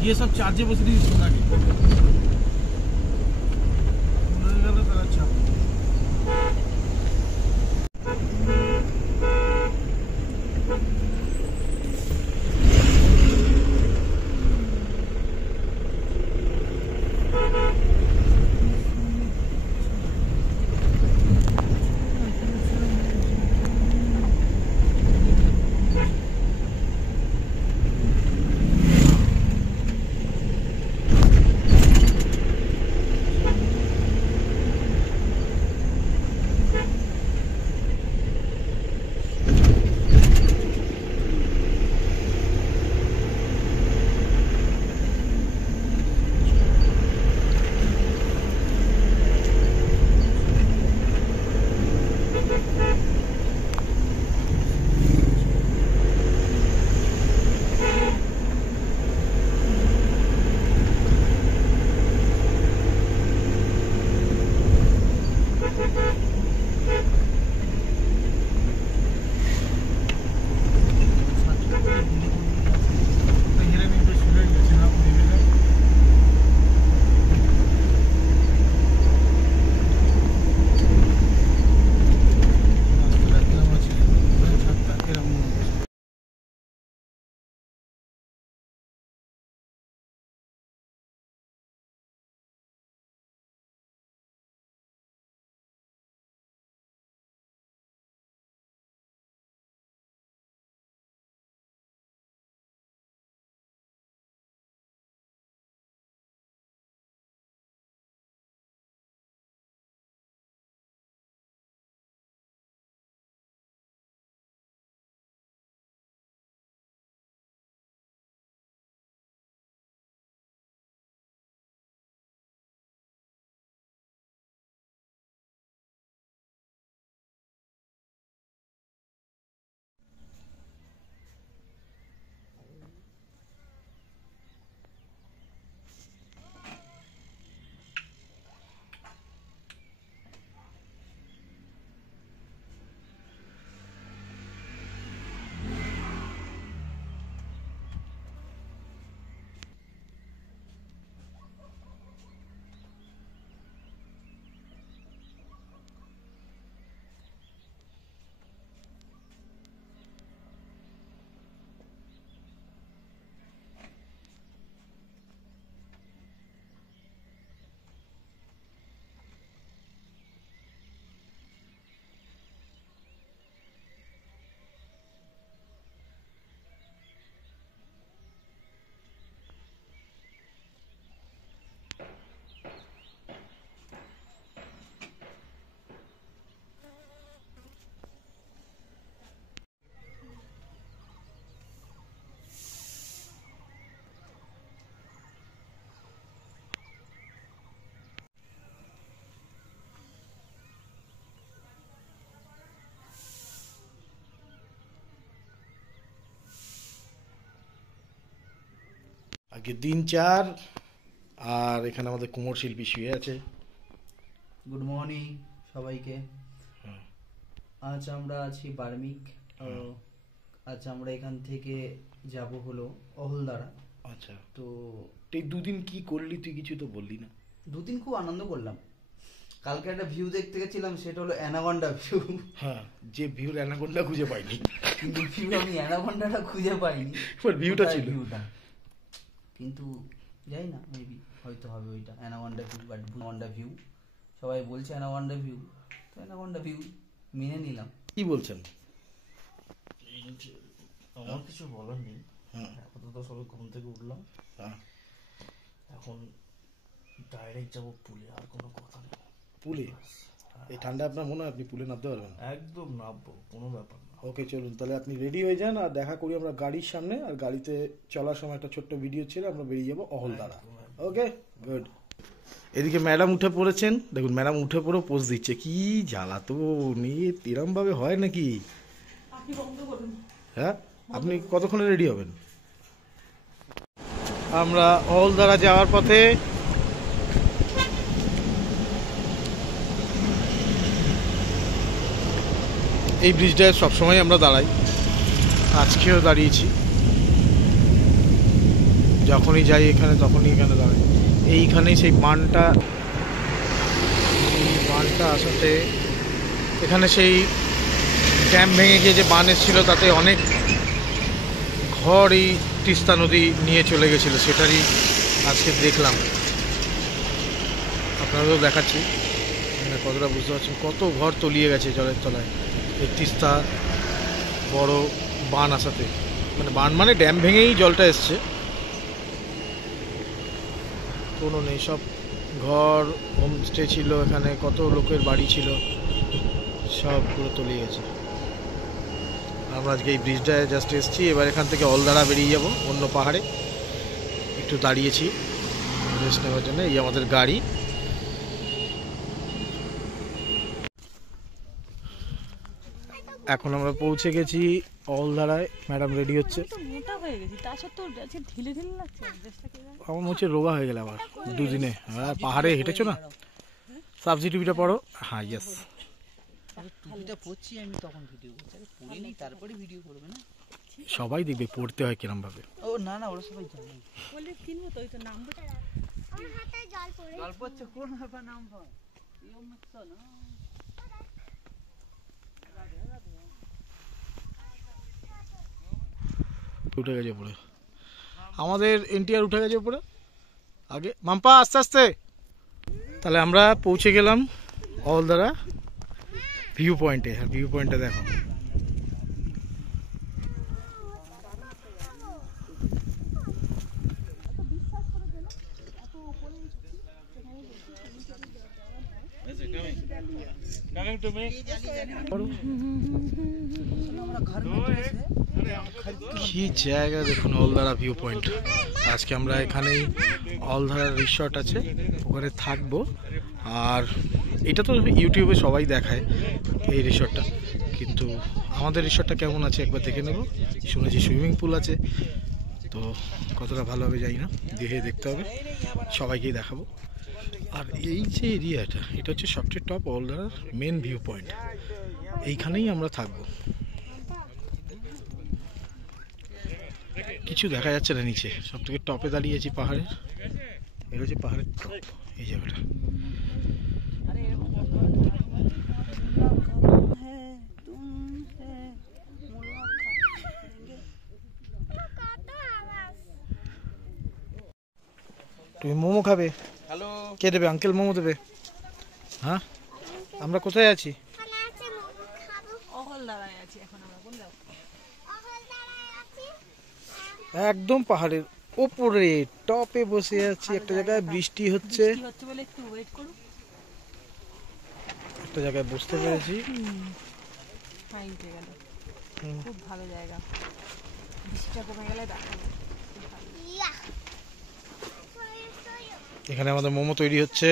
ये सब चार्जे बस नहीं सुना के अच्छा। আজকে দিন 4 আর এখানে আমাদের কুমোর শিল্পী শুয়ে আছে। গুড মর্নিং সবাইকে। আজ আমরা আছি বার্মিক। আজ আমরা এখান থেকে যাব হলো অহলদারা। আচ্ছা, তো এই দুদিন কি করলি তুই? কিছু তো বললি না। দুদিন খুব আনন্দ করলাম। কালকে একটা ভিউ দেখতে গেছিলাম, সেটা হলো অ্যানাকন্ডা ভিউ। হ্যাঁ, যে ভিউর অ্যানাকোন্ডা খুঁজে পাইনি, কিন্তু ভিউ আমি অ্যানাকন্ডাটা খুঁজে পাইনি, ভিউটা ছিল। ভিউটা কিন্তু যাই না, মেবি হয়তো হবে ওইটা anaconda view. But anaconda view সবাই বলছে অ্যানাকন্ডা ভিউ, তো অ্যানাকন্ডা ভিউ মেনে নিলাম। কি বলছেন? আমার কিছু বলার নেই। আপাতত সবে ঘুম থেকে উঠলাম, এখন ডাইরেক্ট যাবো পুলে, আর কোনো কথা নেই। পুলে? এই ঠান্ডা আপনার মনে হয় আপনি পুলে নামতে পারবেন? একদম নামবো, কোনো ব্যাপার না। ওকে চলুন তাহলে আপনি রেডি হয়ে যান আর দেখা করি আমরা গাড়ির সামনে। আর গাড়িতে চলার সময় একটা ছোট্ট ভিডিও ছিল, আমরা বেরিয়ে যাবো অহলদারা। Okay good. এদিকে ম্যাডাম উঠে পড়েছেন, দেখুন ম্যাডাম উঠে পড়ে পোজ দিচ্ছে। কি জ্বালা তো নিয়ে এরম ভাবে হয় নাকি? হ্যাঁ, আপনি কতক্ষণে রেডি হবেন? আমরা অহলদারা যাওয়ার পথে। এই ব্রিজটায় সবসময় আমরা দাঁড়াই, আজকেও দাঁড়িয়েছি। যখনই যাই এখানে তখনই এখানে দাঁড়াই। এইখানেই সেই বানটা আসতে, এখানে সেই ড্যাম ভেঙে গিয়ে যে বান এসেছিল তাতে অনেক ঘর এই তিস্তা নদী নিয়ে চলে গেছিলো, সেটারই আজকে দেখলাম। আপনাদেরও দেখাচ্ছি মানে কতটা বুঝতে পারছেন, কত ঘর তলিয়ে গেছে জলের তলায় এই তিস্তা বড় বান আসাতে। মানে বান মানে ড্যাম ভেঙেই জলটা এসছে, কোনো নেই। সব ঘর, হোমস্টে ছিল এখানে, কত লোকের বাড়ি ছিল, সব পুরো তলিয়ে গেছে। আমরা আজকে এই ব্রিজটায় জাস্ট এসেছি, এবার এখান থেকে অলদারা বেরিয়ে যাব অন্য পাহাড়ে। একটু দাঁড়িয়েছি রেস্ট নেওয়ার জন্য। এই আমাদের গাড়ি। এখন আমরা পৌঁছে গেছি অলদারায়। ম্যাডাম রেডি হচ্ছে। মোটা হয়ে গেছি, তা সত্ত্বেও ঢিলে ঢিলে লাগছে। আমার মনে হচ্ছে রোগা হয়ে গেলে আবার দুদিনে। আর পাহাড়ে হেঁটেছো না? সাবজি টুপিটা পড়ো। হ্যাঁ ইয়েস। টুপিটা পরছি আমি, তখন ভিডিও করছি। পরে নেই তারপরে ভিডিও করবে না? সবাই দেখবে পড়তে হয় কিরম ভাবে। ও না না, ওরা সবাই জানে। বলে কিনবো তো, ওই তো নামবো। জল পড়ছে, কোন ব্যাপার নামবো? না উঠে গেছে পরে, আমাদের এনটিআর উঠে গেছে পরে আগে। মাম্পা আস্তে আস্তে। তাহলে আমরা পৌঁছে গেলাম অলদারা ভিউ পয়েন্টে। আর ভিউ পয়েন্টে দেখো, কি জায়গা দেখুন, অলদারা ভিউ পয়েন্ট। আজকে আমরা এখানেই, অলদারা রিসর্ট আছে ওখানে থাকবো। আর এটা তো ইউটিউবে সবাই দেখায় এই রিসর্টটা, কিন্তু আমাদের রিসর্টটা কেমন আছে একবার দেখে নেব। শুনেছি সুইমিং পুল আছে, তো কতটা ভালো হবে জানি না, দেখতে হবে, সবাইকেই দেখাবো। আর এই যে এরিয়াটা, এটা হচ্ছে সবচেয়ে টপ অলদারার মেন ভিউ পয়েন্ট। এইখানেই আমরা থাকবো। কিছু দেখা যাচ্ছে না নিচে, সব থেকে টপে দাঁড়িয়েছি পাহাড়ের। এটা হচ্ছে পাহাড়ের টপ, এই জায়গাটা। তুমি মোমো খাবে? হ্যালো, কে দেবে? আঙ্কেল মোমো দেবে। হ্যাঁ, আমরা কোথায় আছি? অহলদারায় আছি এখন আমরা। কোন জায়গা? একদম পাহাড়ের ওপরে টপে বসে আছি একটা জায়গায়। বৃষ্টি হচ্ছে, কি হচ্ছে বলে একটু ওয়েট করুন। একটা জায়গায় বসতে পেরেছি। ফাইন হয়ে গেল, খুব ভালো জায়গা। বৃষ্টিটা কমে গেলে দেখাবো। এখানে আমাদের মোমো তৈরি হচ্ছে।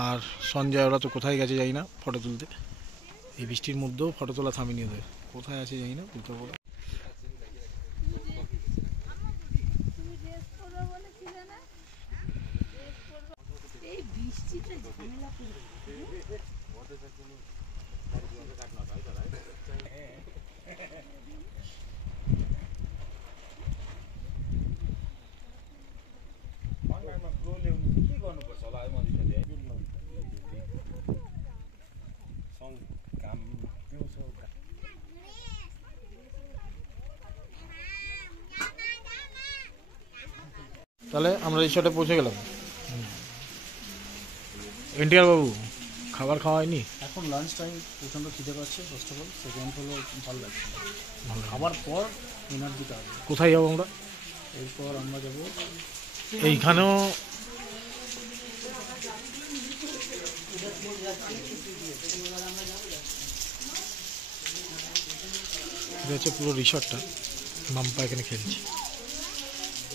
আর সঞ্জয় ওরা তো কোথায় গেছে জানি না ফটো তুলতে। এই বৃষ্টির মধ্যেও ফটো তোলা থামিয়ে দেবে, কোথায় আছে জানি না, বুঝতে পারবো। তাহলে আমরা রিসর্টে পৌঁছে গেলাম। এনটিআর বাবু, খাবার খাওয়া হয়নি? এখন লাঞ্চ টাইম, প্রচণ্ড খিদে পাচ্ছে। ফার্স্ট অফ অল, সেকেন্ড হলো ভালো লাগছে। খাবার পর এনার্জিটা আসবে। কোথায় যাবো আমরা? এরপর আমরা যাবো এইখানেও এটা হচ্ছে পুরো রিসর্টটা, মাম্পা এখানে খেলছে।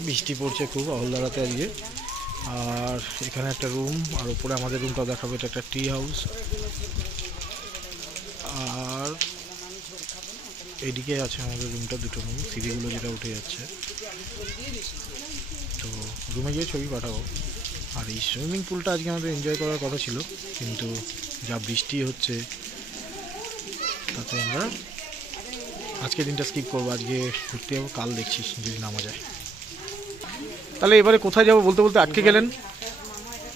বৃষ্টি পড়ছে খুব অহলদারাতে আজকে। আর এখানে একটা রুম, আর উপরে আমাদের রুমটা দেখাবো, এটা একটা টি হাউস। আর এদিকে আছে আমাদের রুমটা, দুটো রুম, সিঁড়িগুলো যেটা উঠে যাচ্ছে। তো রুমে গিয়ে ছবি পাঠাবো। আর এই সুইমিং পুলটা আজকে আমাদের এনজয় করার কথা ছিল, কিন্তু যা বৃষ্টি হচ্ছে তাতে আমরা আজকে দিনটা স্কিপ করবো। আজকে ঘুরতে যাবো, কাল দেখছি যদি নামা যায়। তাহলে এবারে কোথায় যাবো বলতে বলতে আটকে গেলেন,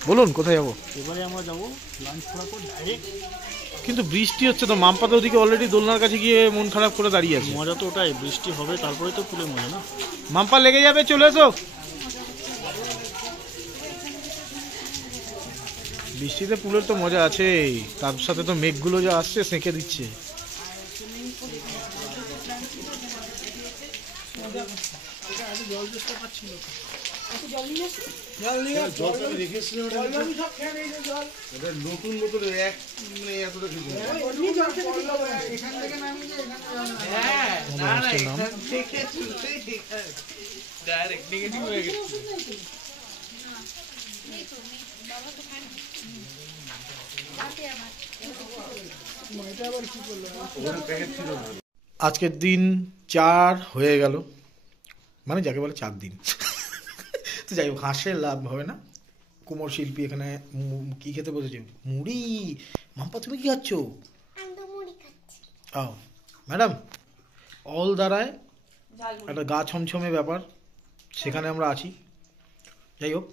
বলুন কোথায় যাবো? এবারে আমরা যাবো লাঞ্চ করার পর ডাইরেক্ট। কিন্তু বৃষ্টি হচ্ছে তো, মাম্পা তো ওদিকে অলরেডি দোলনার কাছে গিয়ে মন খারাপ করে দাঁড়িয়ে আছে। মজা তো ওটাই, বৃষ্টি হবে তারপরে তো পুলে মজা না। মাম্পা লেগে যাবে, চলে এসো। বৃষ্টিতে পুলের তো মজা আছে, তার সাথে তো মেঘগুলো যা আসছে সেঁকে দিচ্ছে। নতুন নতুন এক মানে এতটা কিছু আজকের দিন 4 হয়ে গেল, মানে যাকে বলে 4 দিন। তো যাই হোক, হাসে লাভ হবে না। কুমোর শিল্পী এখানে কি খেতে বসেছে? মুড়ি। মাম্পা তুমি কি খাচ্ছ? ও ম্যাডাম, অল দাঁড়ায় একটা গা ছমছমে ব্যাপার, সেখানে আমরা আছি। যাই হোক,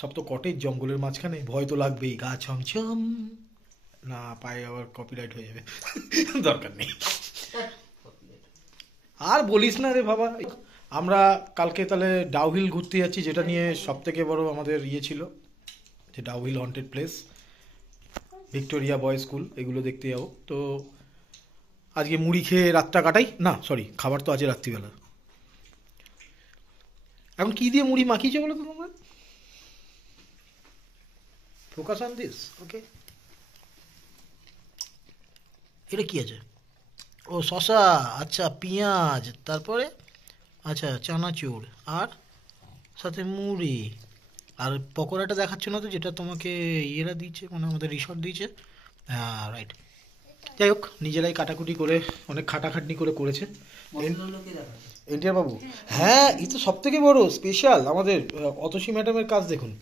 সব তো কটেজ জঙ্গলের মাঝখানে, ভয় তো লাগবেই। গা ছমছম না, পায়ে আবার কপিরাইট হয়ে যাবে, দরকার নেই। আর বলিস না রে বাবা। আমরা কালকে তাহলে ডাউহিল ঘুরতে যাচ্ছি, যেটা নিয়ে সব থেকে বড় আমাদের ইয়ে ছিল, যে Dowhill haunted place, Victoria boys school, এগুলো দেখতে যাবো। তো আজকে মুড়ি খেয়ে রাতটা কাটাই না, সরি, খাবার তো আছে রাত্রিবেলা। এখন কি দিয়ে মুড়ি মাখিয়েছে বলো তো তোমরা? ফোকাস অন দিস, ওকে। এটা কি আছে? ও শসা, আচ্ছা, পেঁয়াজ, তারপরে আচ্ছা চানাচুর, আর সাথে মুড়ি। আর পকোড়াটা দেখাচ্ছ না তো, যেটা তোমাকে ইয়েরা দিয়েছে, মানে আমাদের রিসর্ট দিয়েছে। হ্যাঁ রাইট। যাই হোক, নিজেরাই কাটাকুটি করে অনেক খাটাখাটনি করে করেছে এনটিআর বাবু। হ্যাঁ, এই তো সব থেকে বড় স্পেশাল আমাদের অতসী ম্যাডামের কাজ। দেখুন,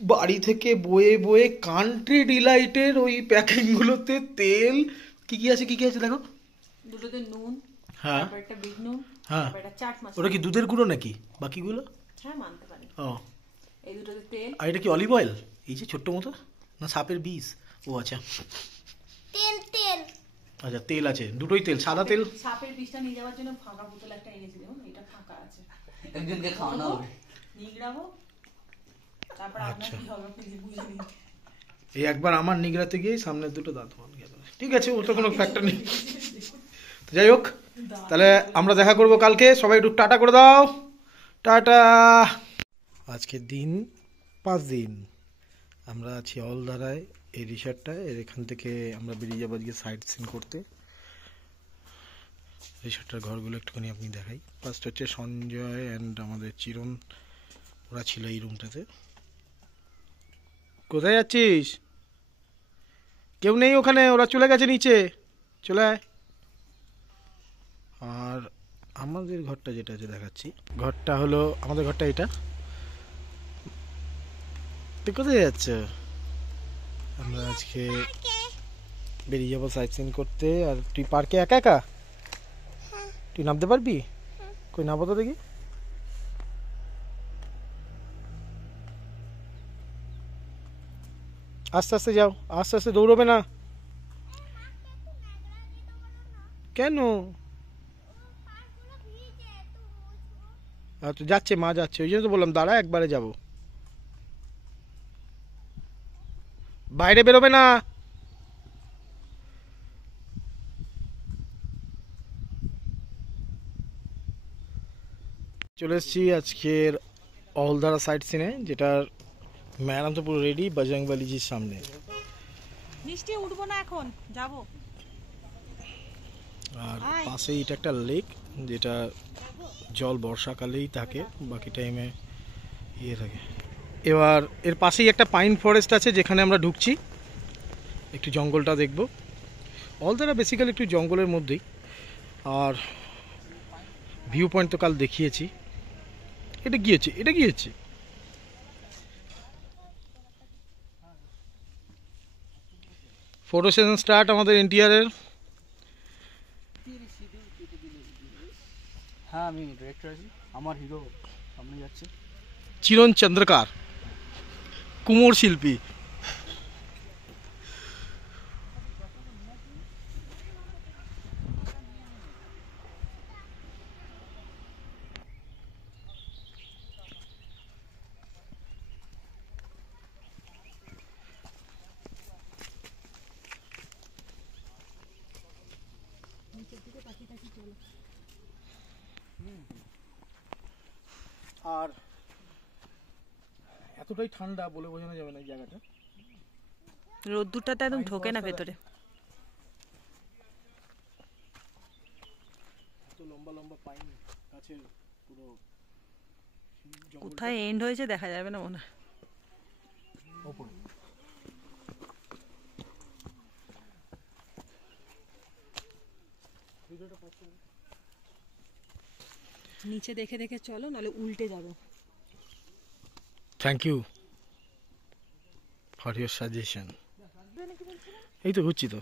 বাড়ি থেকে বয়ে বয়ে কান্ট্রি ডিলাইটের ওই প্যাকিংগুলোতে তেল, কি কি আছে, কি কি আছে দেখো। দুটোতে নুন, হ্যাঁ তারপর একটা বিট নুন, হ্যাঁ, তারপর একটা চাট মশলা। ওটা কি দুধের গুঁড়ো নাকি বাকিগুলো? হ্যাঁ, মানতে পারি। ও, এই দুটোতে তেল। আর এটা কি অলিভ অয়েল? এই যে ছোট্ট মতো, না সাপের বিষ? ও আচ্ছা, আচ্ছা তেল আছে, দুটোই তেল, সাদা তেল। সাপের বিষটা নিয়ে যাওয়ার জন্য ফাঁকা বোতল একটা এনেছি, দেখুন এটা ফাঁকা আছে। একজনকে খাওয়ানো হবে। নিগড়াবো, তারপর আপনার কি হবে প্লিজ বুঝে নিন। এই একবার আমার নিগড়াতে গিয়ে সামনের দুটো দাঁত ভাঙ গেল। ঠিক আছে, ওটা কোনো ফ্যাক্টর নেই। তো যাই হোক, তাহলে আমরা দেখা করব কালকে। সবাই একটু টাটা করে দাও, টাটা। আজকের দিন 5 দিন আমরা আছি অলদারায়, এই রিসর্টটায়। এখান থেকে আমরা বেরিয়ে যাবো আজকে সাইট সিন করতে। রিসর্টটার ঘরগুলো একটুখানি আপনি দেখাই। ফার্স্ট হচ্ছে সঞ্জয় অ্যান্ড আমাদের চিরন, ওরা ছিল এই রুমটাতে। কোথায় যাচ্ছিস? কেউ নেই ওখানে, ওরা চলে গেছে নিচে, চলে আয়। আর আমাদের ঘরটা যেটা আছে দেখাচ্ছি, ঘরটা হলো আমাদের ঘরটা এটা। তুই কোথায় যাচ্ছ? আমরা আজকে বেরিয়ে যাবো সাইট সিন করতে। আর তুই পার্কে একা একা? তুই নামতে পারবি? কই নামবো তো দেখি। আস্তে আস্তে যাও, আস্তে আস্তে, দৌড়বে না। কেন? আচ্ছা যাচ্ছে, মা যাচ্ছে, ওই জন্য তো বললাম দাঁড়া, একবারে যাব। বাইরে বেরোবে না। চলে এসেছি আজকের অলদারা সাইট সিনে, যেটার ম্যাডাম তো পুরো রেডি বজরংবলীজির সামনে। মিষ্টি উঠবো না এখন, যাবো। আর পাশেই এটা একটা লেক, যেটা জল বর্ষাকালেই থাকে, বাকি টাইমে ইয়ে থাকে। এবার এর পাশেই একটা পাইন ফরেস্ট আছে যেখানে আমরা ঢুকছি, একটু জঙ্গলটা দেখব। অলদারা বেসিক্যালি একটু জঙ্গলের মধ্যেই। আর ভিউ পয়েন্ট তো কাল দেখিয়েছি। এটা গিয়েছে ফটো সেশন স্টার্ট আমাদের এনটিআরের। হ্যাঁ আমি ডিরেক্টর আছি, আমার হিরো সামনে যাচ্ছে। চিরণ চন্দ্রকার, কুমোর শিল্পী। আর এতটাই ঠান্ডা বলে বোঝানো যাবে না এই জায়গাটা। রোদ্দুরটা তো একদম ঢোকে না ভেতরে। এত লম্বা লম্বা পাইন গাছের পুরো কোথায় এন্ড হয়েছে দেখা যাবে না মনে হয়। ওপরে নিচে দেখে দেখে চলো, নাহলে উল্টে যাবে। Thank you for your suggestion. এই তো ঘুরছি তো,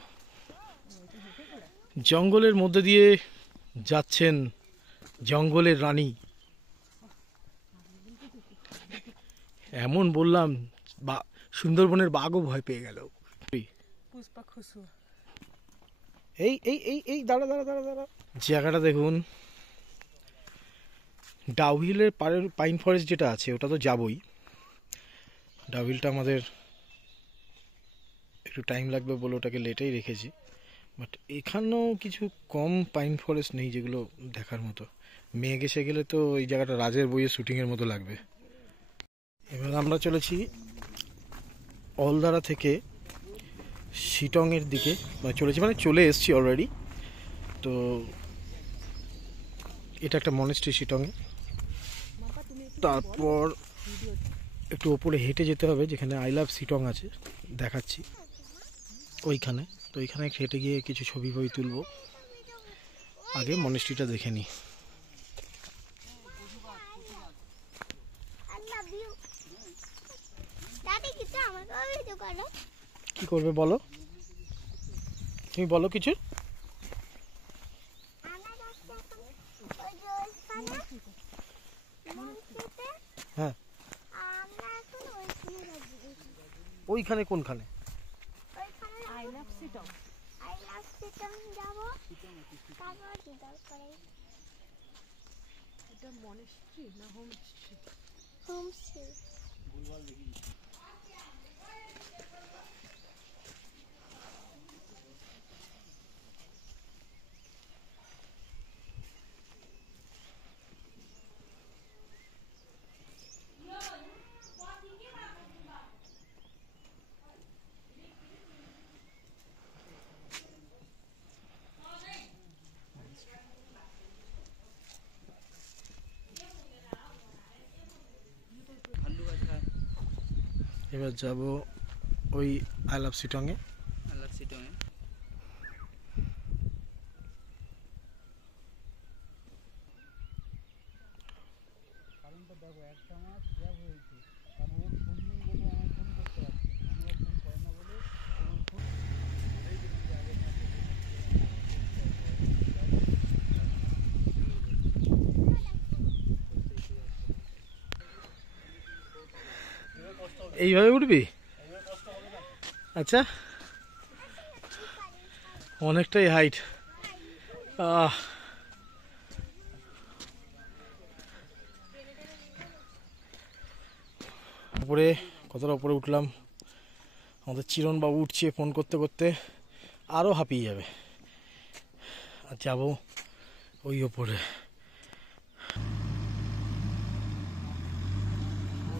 জঙ্গলের মধ্যে দিয়ে যাচ্ছেন জঙ্গলের রানী। এমন বললাম সুন্দরবনের বাঘও ভয় পেয়ে গেল। এই এই এই এই দাঁড়া দাঁড়া দাঁড়া দাঁড়া, জায়গাটা দেখুন। ডাউহিলের পাড়ের পাইন ফরেস্ট যেটা আছে ওটা তো যাবই। ডাউহিলটা আমাদের একটু টাইম লাগবে বলে ওটাকে লেটেই রেখেছি, বাট এখানেও কিছু কম পাইন ফরেস্ট নেই যেগুলো দেখার মতো। মেঘ এসে গেলে তো এই জায়গাটা রাজের বইয়ের শুটিংয়ের মতো লাগবে। এবার আমরা চলেছি অলদারা থেকে শিটংয়ের দিকে, মানে চলে এসেছি অলরেডি। তো এটা একটা মনেস্ট্রি শিটংয়ে। তারপর একটু ওপরে হেঁটে যেতে হবে, যেখানে আই লাভ শিটং আছে দেখাচ্ছি ওইখানে। তো ওইখানে হেঁটে গিয়ে কিছু ছবি তুলবো। আগে মনেস্ট্রিটা দেখে নিই। কি করবে বলো, তুমি বলো কিছু। হ্যাঁ ওইখানে কোনখানে? এবার যাব ওই আই লাভ শিটংয়ে। এইভাবে উঠবি? আচ্ছা, অনেকটাই হাইট। উপরে কতটা উপরে উঠলাম, আমাদের চিরণবাবু উঠছে ফোন করতে করতে, আরও হাঁপিয়ে যাবে। আর যাবো ওই ওপরে।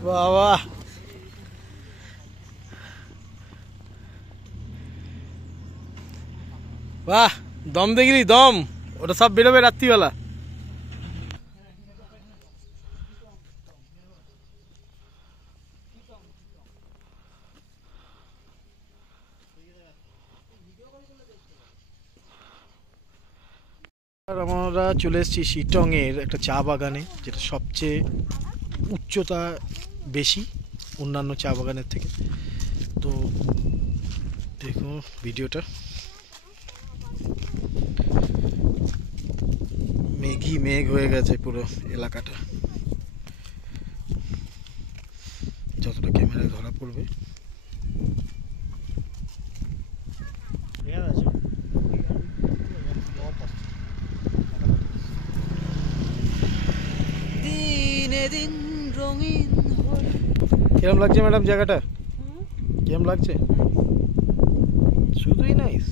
বাবা বাহ, দম দেখলি দম, ওটা সব বেরোবে রাত্রিবেলা। আর আমরা চলে এসেছি শিটং এর একটা চা বাগানে, যেটা সবচেয়ে উচ্চতা বেশি অন্যান্য চা বাগানের থেকে। তো দেখো ভিডিওটা, মেঘই মেঘ হয়ে গেছে পুরো এলাকাটা, যতটা ক্যামেরায় ধরা পড়বে। কিরম লাগছে ম্যাডাম জায়গাটা? কিরম লাগছে? শুধুই নাইস।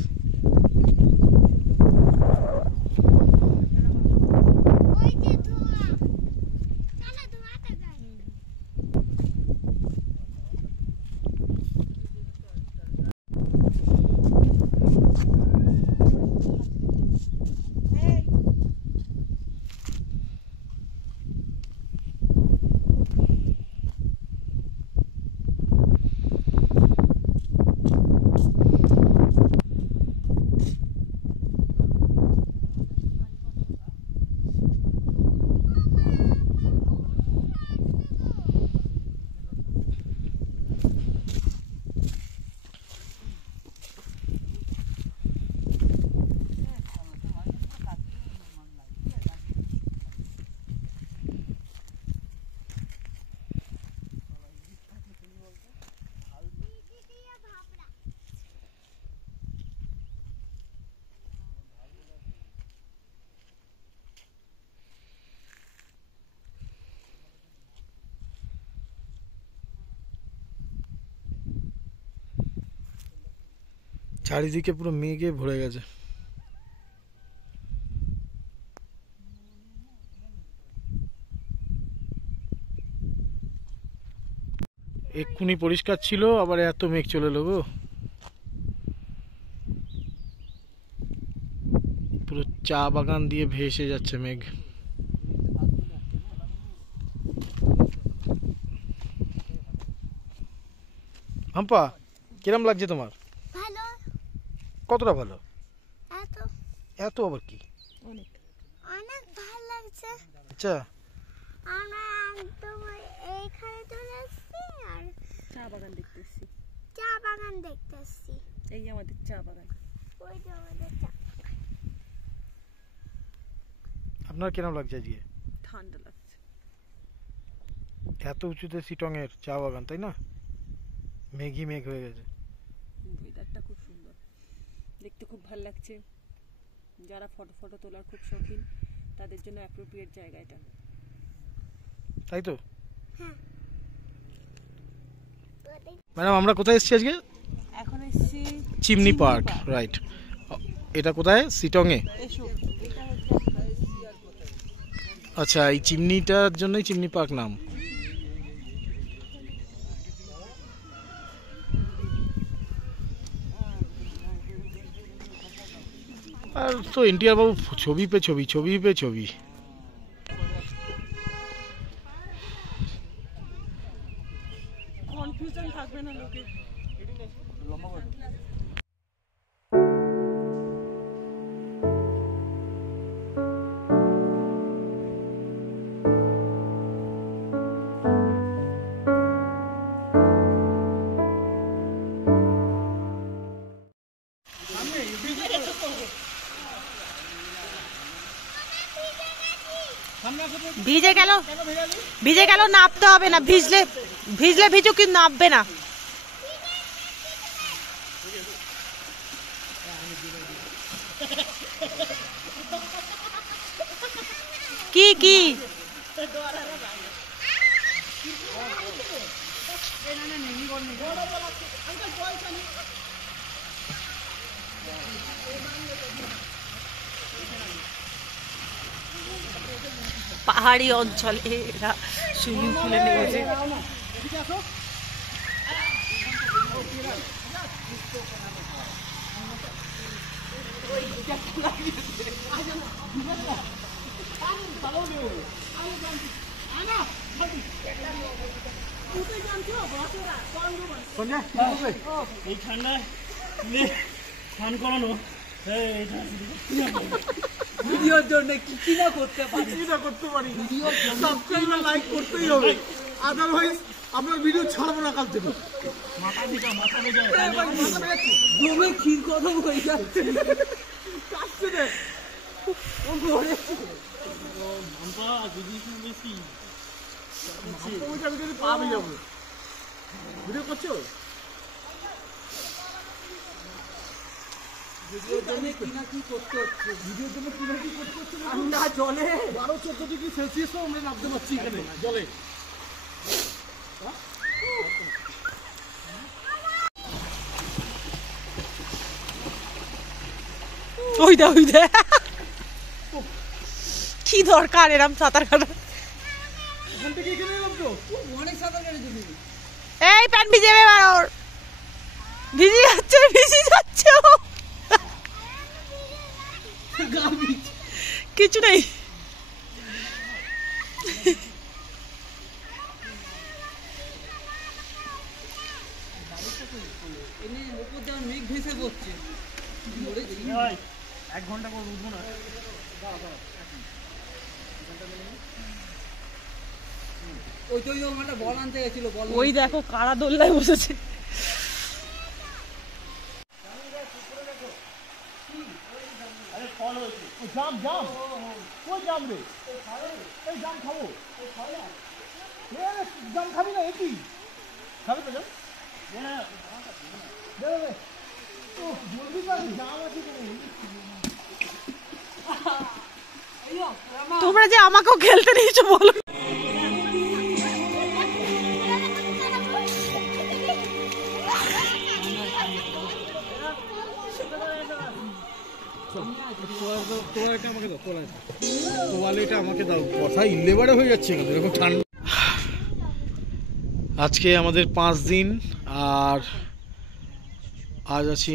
চারিদিকে পুরো মেঘে ভরে গেছে। এক্ষুনি পরিষ্কার ছিল, আবার এত মেঘ চলে এলো গো। পুরো চা বাগান দিয়ে ভেসে যাচ্ছে মেঘ। হাম্পা, কিরম লাগছে তোমার? ভালো। কতটা ভালো? এত এত আবার কি? অনেক ভালো লাগছে। আচ্ছা, আমরা একদম এইখানে চলে এসেছি আর চা বাগান দেখতেছি। চা বাগান দেখতেছি। এই আমাদের চা বাগান। ওই যে আমাদের চা। আপনার কিরম লাগছে আজকে? ঠান্ডা লাগছে। এত উঁচুতে শিটং এর চা বাগান, তাই না? মেঘই মেঘ হয়ে গেছে। ওয়েদারটা খুব সুন্দর, দেখতে খুব ভালো লাগছে। যারা ফটো তোলার খুব শৌখিন তাদের জন্য অ্যাপ্রোপ্রিয়েট জায়গা এটা, তাই তো? হ্যাঁ। ম্যাডাম, আমরা কোথায় এসেছি আজকে? এখন এসেছি চিমনি পার্ক, রাইট। এটা কোথায়? শিটং এ। আচ্ছা, এই চিমনিটার জন্যই চিমনি পার্ক নাম। আর তো এনটিআর বাবু ছবি পে ছবি, ছবি পে ছবি। কনফিউশন থাকবে না লোকে। ভিজে গেল নাপতে হবে না, ভিজলে ভিজুক, কিন্তু নাপবে না। কি কি পাহাড়ি অঞ্চলে এরা সুইমিং পুলে নেমেছে। এই ঠান্ডায় স্নান করানো ভিডিওর জন্য কি না করতে পারি, সাবস্ক্রাইব লাইক করতেই হবে, আদারওয়াইজ আমরা ভিডিও ছাড়বো না কাল থেকে। মাথা ভিজা মাথা ভিজা জমে ক্ষীর কদম হয়ে যাচ্ছে। পাবে যাবো ভিডিও করছো ভিডিওর জন্য কি না কি করতে হচ্ছে, ভিডিওর জন্য কি না কি করতে হচ্ছে। ঠান্ডা জলে 12-14 ডিগ্রি সেলসিয়াস আমরা নামতে পারছি এখানে জলে। ওই দে কি দরকার এরম সাঁতার কাটা। এখান থেকে এখানে এলাম তো অনেক সাঁতার কেটে দিবি। এই প্যান্ট ভিজে যাবে এবার ওর, ভিজে যাচ্ছে ও। কিছু নেই। ওপর যেমন মেঘ ভেসে পড়ছে। 1 ঘন্টা পর উঠবো না। ওই তো একটা বল আনতে গেছিল, বল ওই দেখো কারা দোল্লায় বসেছে। জাম জাম কই জাম রে, এই জাম খাবো, জাম খাবি না? একই খাবি তো জাম তোমরা যে আমাকেও খেলতে নিয়েছো বলো। আজকে আমাদের 5 দিন, আর আজ আছি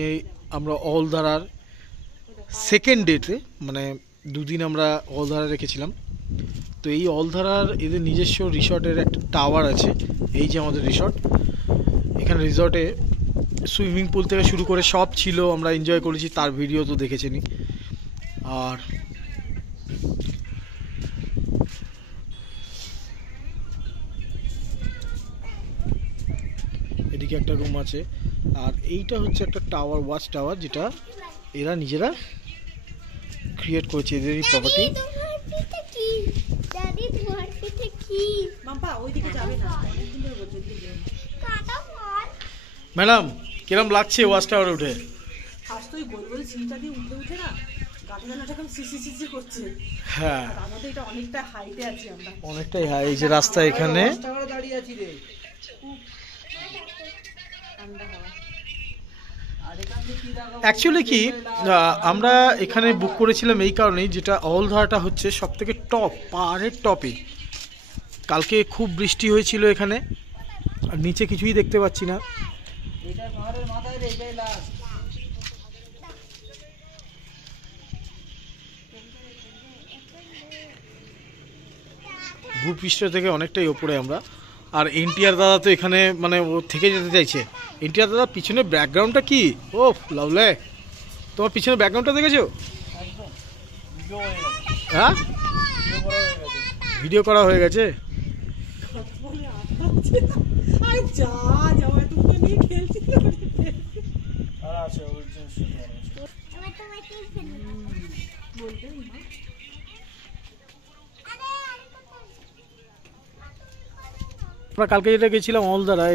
আমরা অলধারার সেকেন্ড ডেতে, মানে 2 দিন আমরা অলধারা রেখেছিলাম। তো এই অলধারার এদের নিজস্ব রিসর্টের একটা টাওয়ার আছে, এই যে আমাদের রিসর্ট। এখানে রিসর্টে সুইমিং পুল থেকে শুরু করে সব ছিল, আমরা এনজয় করেছি, তার ভিডিও তো দেখেছেনই। আর এদিকে একটা রুম আছে, আর এইটা হচ্ছে একটা টাওয়ার, ওয়াচ টাওয়ার, যেটা এরা নিজেরা ক্রিয়েট করেছে, এদেরই প্রপার্টি। দাদি তোমার পিঠে কি? মাম্পা ওইদিকে যাবে না। কাটা ফল। ম্যাডাম কিরম লাগছে ওয়াচ টাওয়ারে উঠে? ফার্স্ট ওই গোল গোল সিঁড়িটা দিয়ে উঠে না গাড়ি জানাটা কেমন সিসি করছে। হ্যাঁ, আর আমাদের এটা অনেকটা হাইটে আছি আমরা। অনেকটাই হাই। এই যে রাস্তা এখানে দাঁড়িয়ে আছি রে। অ্যাকচুয়ালি কি আমরা এখানে বুক করেছিলাম এই কারণেই, যেটা অলধারাটা হচ্ছে সব থেকে টপ, পাহাড়ের টপে। কালকে খুব বৃষ্টি হয়েছিল এখানে, আর নিচে কিছুই দেখতে পাচ্ছি না। এটা পাহাড়ের মাথায় রে, এটাই লাস্ট। ভূপৃষ্ঠ থেকে অনেকটাই ওপরে আমরা। আর এনটিআর দাদা তো এখানে মানে ও থেকে যেতে চাইছে। এনটিআর দাদা পিছনে ব্যাকগ্রাউন্ডটা কি? ও লাভলে, তোমার পিছনে ব্যাকগ্রাউন্ডটা দেখেছো? হ্যাঁ, ভিডিও করা হয়ে গেছে। এবার তোমায় কি ফেলবো? বলতে না। আমরা কালকে যেটা গেছিলাম অলধারা,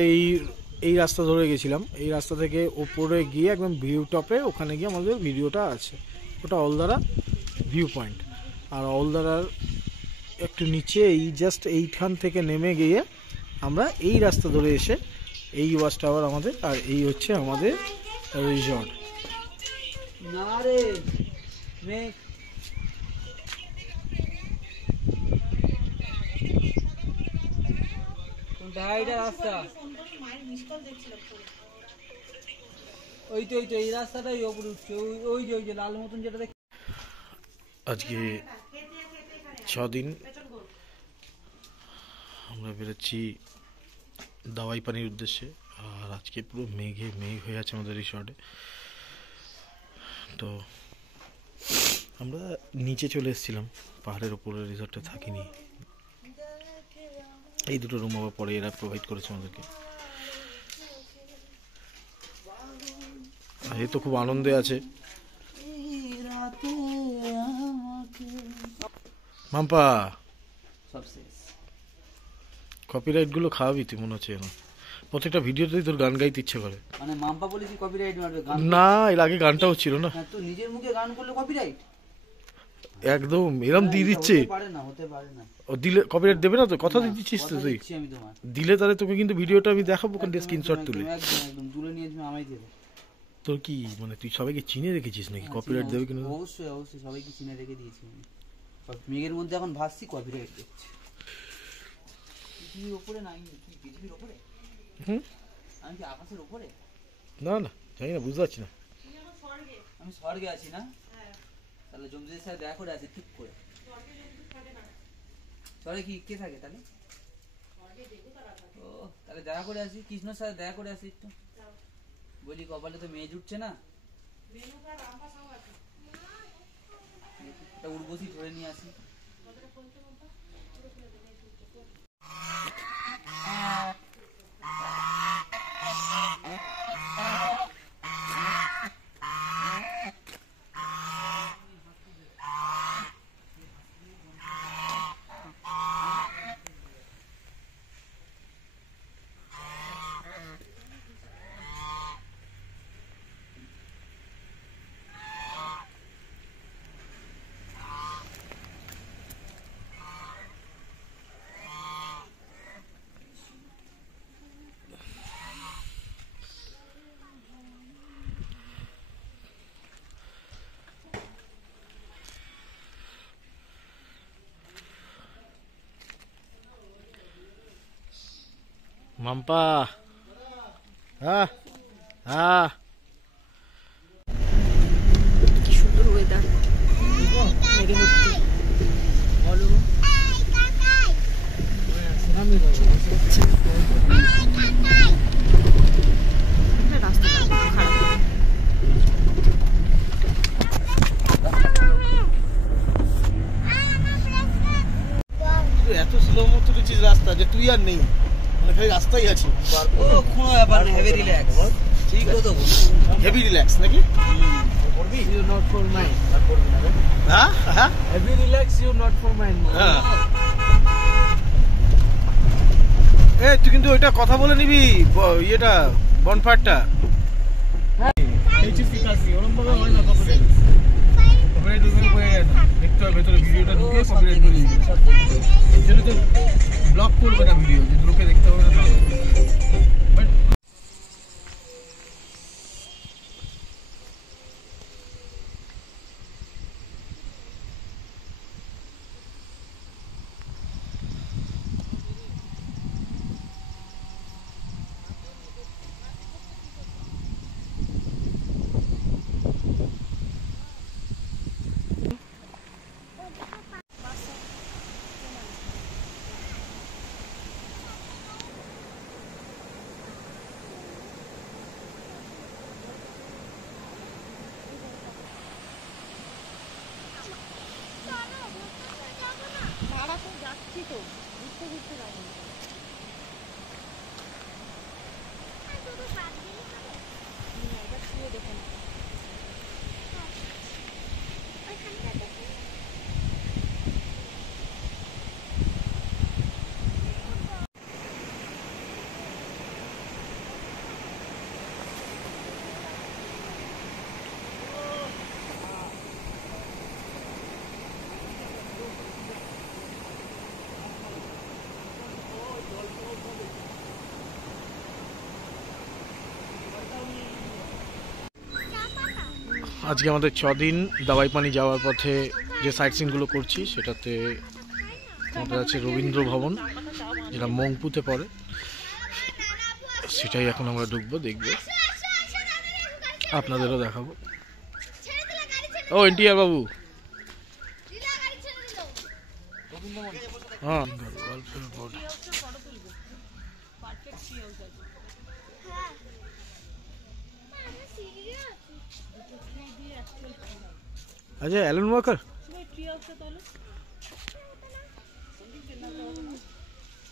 এই রাস্তা ধরে গেছিলাম। এই রাস্তা থেকে ওপরে গিয়ে একদম ভিউ টপে, ওখানে গিয়ে আমাদের ভিডিওটা আছে। ওটা অলধারা ভিউ পয়েন্ট। আর অলধারার একটু নিচে এই জাস্ট এইখান থেকে নেমে গিয়ে আমরা এই রাস্তা ধরে এসে এই ওয়াচ টাওয়ার আমাদের, আর এই হচ্ছে আমাদের রিসর্ট। না রে মেঘ, কোনটা এটা রাস্তা? ওই তো এই রাস্তাটাই ওপরে উঠছে, ওই যে লাল মতন যেটা দেখ। আজকে 6 দিন আমরা বেরোচ্ছি দাওয়াই পানির উদ্দেশ্যে। আর আজকে পুরো মেঘ হয়ে আছে আমাদের রিসর্টে। তো আমরা নিচে চলে এসেছিলাম, পাহাড়ের ওপরে রিসর্টে থাকিনি। এই দুটো রুম আবার পরে এরা প্রোভাইড করেছে আমাদেরকে। এ তো খুব আনন্দে আছে। মাম্পা সব শেষ। কপিরাইট গুলো খাওয়াবি তুই মনে হচ্ছে না? প্রত্যেকটা ভিডিওতেই তোর গান গাইতে ইচ্ছে করে। মানে মাম্পা বলে কি কপিরাইট মারবে? গান না, এর আগে গানটাও ছিল না। তো নিজের মুখে গান করলে কপিরাইট? একদম এরকম দিয়ে দিচ্ছে। হতে পারে না। ও দিলে কপিরাইট দেবে না তো? কথা দিচ্ছিস তো তুই? আমি তোমার দিলে তাহলে তোকে কিন্তু ভিডিওটা আমি দেখাবো, কারণ স্ক্রিনশট তুলে। একদম তুলে নিয়ে তুমি আমায় দেবে। তোর কি মানে তুই সবাইকে চিনে রেখেছিস নাকি কপিরাইট দেবে কিনা? অবশ্যই সবাইকে চিনে রেখে দিয়েছি আমি। মেঘের মধ্যে এখন ভাসছি, কপিরাইট দেখছি। পৃথিবীর উপরে নাই, পৃথিবীর উপরে? আমি কি আকাশের উপরে? না জানি না, বুঝতে পারছি না। আমি স্বর্গে আছি না? তাহলে জমজুদের সাথে দেখা করে আছি ঠিক করে। স্বর্গে কি কে থাকে তাহলে? ও তাহলে দেখা করে আসি, কৃষ্ণর সাথে দেখা করে আসি একটু। বলি কপালে তো মেয়ে জুটছে না, একটা উর্বশী ধরে নিয়ে আসি। মাম্পা কি সুন্দর ওয়েদার, মেঘে ভর্তি। বলো রাস্তাটা খারাপ। এত স্লো মতো দিচ্ছিস রাস্তা যে তুই আর নেই, মানে খালি রাস্তাই আছি। ও কোনো ব্যাপার না, হেভি রিল্যাক্স। ঠিক তো হেভি রিল্যাক্স নাকি? You not for mine. হ্যাঁ Heavy relax, you not for mine. হ্যাঁ। এ তুই কিন্তু ওইটা কথা বলে নিবি, ইয়েটা বনফায়ারটা। দেখতে হবে ভেতরে ভিডিওটা ঢুকে কপিরাইট বলে দিবি। এই জন্য তো ব্লক করবে না ভিডিও, যদি লোকে দেখতে হবে না। আজকে আমাদের 6 দিন দাওয়াই পানি যাওয়ার পথে যে সাইট সিনগুলো করছি সেটাতে আমাদের আছে রবীন্দ্র ভবন, যেটা মংপুতে পড়ে। সেটাই এখন আমরা ঢুকবো, দেখবো। আপনাদেরও দেখাবো। ও এনটিআর বাবু, হ্যাঁ আচ্ছা অ্যালেন ওয়াকার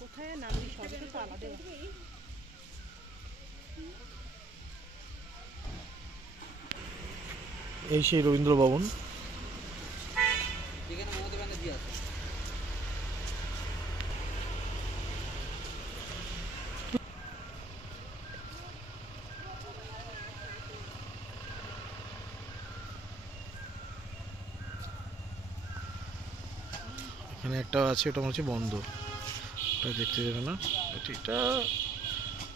কোথায় নামবি সবই তো আলাদা। এই সেই রবীন্দ্র ভবন। যেখানে মমতা ব্যানার্জি আছে। এখানে একটা আছে, ওটা মনে হচ্ছে বন্ধ, ওটা দেখতে যাবে না। এটা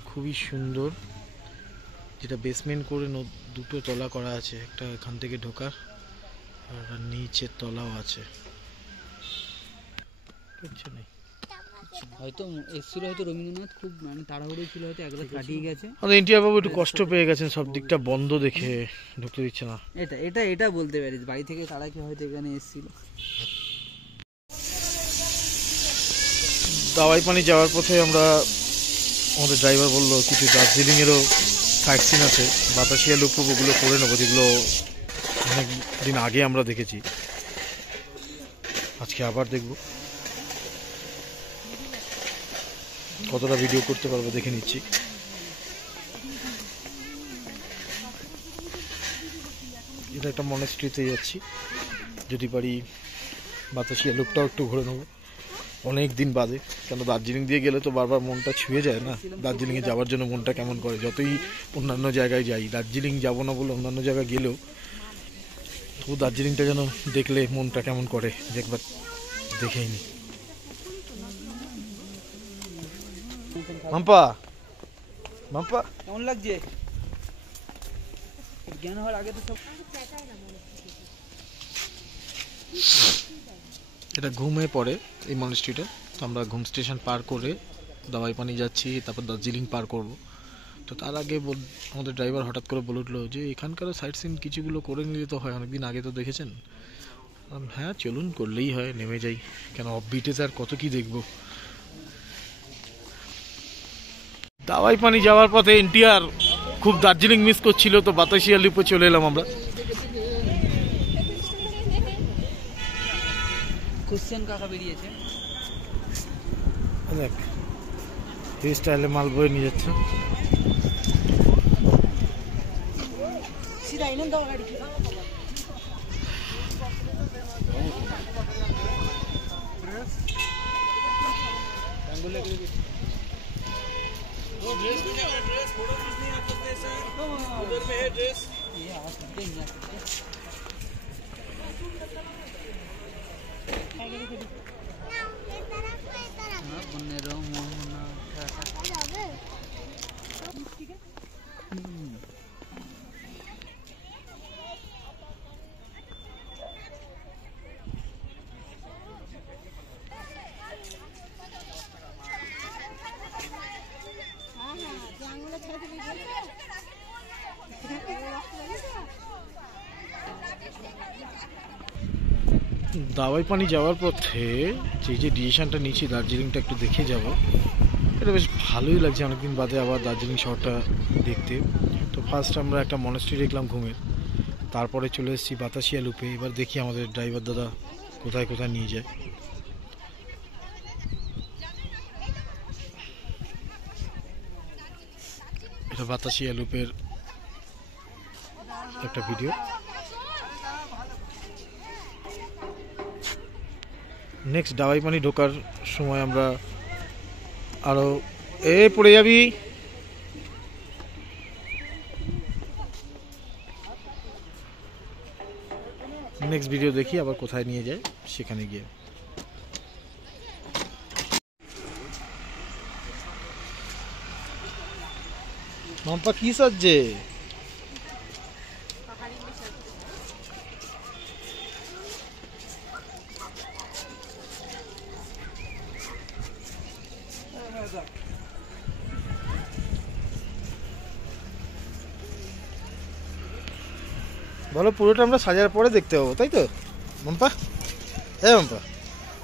খুবই সুন্দর, যেটা বেসমেন্ট করে দুটো তলা করা আছে, একটা এখান থেকে ঢোকার আর নিচে তলাও আছে। কিছু নেই, হয়তো এসেছিল, হয়তো রবীন্দ্রনাথ খুব মানে তাড়াহুড়ো ছিল, হয়তো একলা কাটিয়ে গেছে। আমাদের এনটিআর বাবু একটু কষ্ট পেয়ে গেছেন, সব দিকটা বন্ধ দেখে ঢুকতে দিচ্ছে না। এটা বলতে পারি, বাড়ি থেকে তারা কি হয়তো এখানে এসেছিল। দাওয়াই পানি যাওয়ার পথে আমরা, আমাদের ড্রাইভার বললো কিছু দার্জিলিংয়েরও সাইট সিন আছে, বাতাসিয়া লুপ ওগুলো করে নেবো, যেগুলো অনেক দিন আগে আমরা দেখেছি, আজকে আবার দেখবো, কতটা ভিডিও করতে পারবো দেখে নিচ্ছি। এটা একটা মনেস্ট্রিতে যাচ্ছি, যদি পারি বাতাসিয়া লুপটাও একটু ঘুরে নেবো অনেক দিন বাদে, কেন দার্জিলিং দিয়ে গেলে তো বারবার মনটা ছুঁয়ে যায় না, দার্জিলিংয়ে যাওয়ার জন্য মনটা কেমন করে, যতই অন্যান্য জায়গায় যাই, দার্জিলিং যাব না বলে অন্যান্য জায়গায় গেলেও তবু দার্জিলিংটা যেন দেখলে মনটা কেমন করে, যে একবার দেখেই নি। মাম্পা মাম্পা কেমন লাগছে? জ্ঞান হওয়ার আগে তো সব এটা ঘুমে পড়ে এই মনেস্ট্রিটা, তো আমরা ঘুম স্টেশন পার করে দাওয়াই পানি যাচ্ছি, তারপর দার্জিলিং পার করব। তো তার আগে আমাদের ড্রাইভার হঠাৎ করে বলে উঠলো যে এখানকারও সাইট সিন কিছুগুলো করে নিলে তো হয়, অনেকদিন আগে তো দেখেছেন। হ্যাঁ চলুন, করলেই হয়, নেমে যাই, কেন অফবিটে আর কত কি দেখবো। দাওয়াই পানি যাওয়ার পথে এনটিআর খুব দার্জিলিং মিস করছিল, তো বাতাসিয়া লুপে চলে এলাম আমরা। কোশ্চেন কাকা বেরিয়েছে, দেখ এই স্টাইলে মাল বয়ে নিয়ে যাচ্ছে। দাওয়াই পানি যাওয়ার পথে যে ডিসিশনটা নিয়েছি, দার্জিলিংটা একটু দেখে যাব, এটা বেশ ভালোই লাগছে অনেকদিন বাদে আবার দার্জিলিং শহরটা দেখতে। তো ফার্স্ট আমরা একটা মনেস্ট্রি দেখলাম ঘুমের, তারপরে চলে এসেছি বাতাসিয়া লুপে। এবার দেখি আমাদের ড্রাইভার দাদা কোথায় কোথায় নিয়ে যায়। এটা বাতাসিয়া লুপের একটা ভিডিও। নেক্সট দাওয়াই পানি ঢোকার সময় আমরা আরো পড়ে যাবি, নেক্সট ভিডিও দেখি আবার কোথায় নিয়ে যায় সেখানে গিয়ে। মাম্পা কি সাজছে? বলো পুরোটা আমরা সাজার পরে দেখতে পাবো, তাই তো মাম্পা? হ্যাঁ মাম্পা,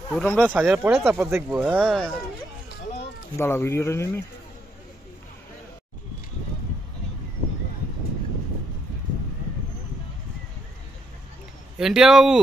পুরোটা আমরা সাজার পরে তারপর দেখবো। হ্যাঁ দাঁড়া ভিডিওটা নিয়ে নি। এনটিআর বাবু,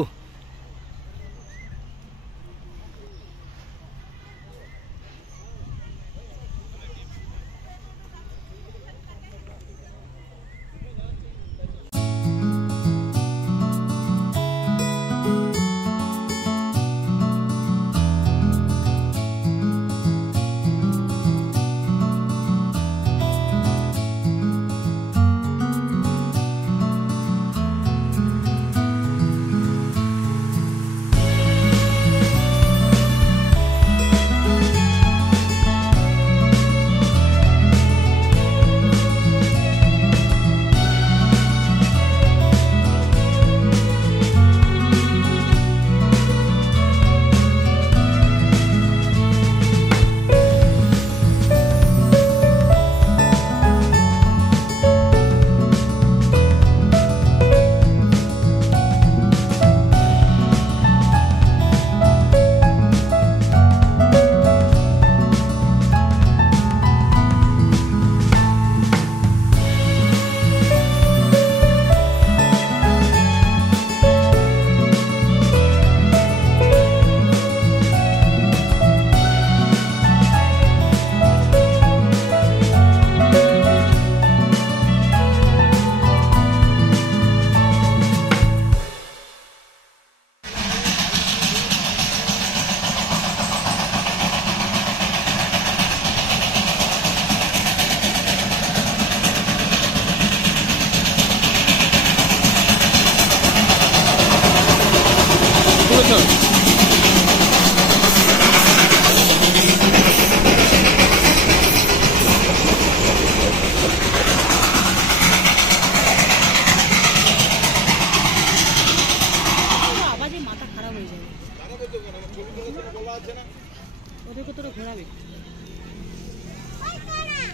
ওদেরকে তোরা ঘোরাবে,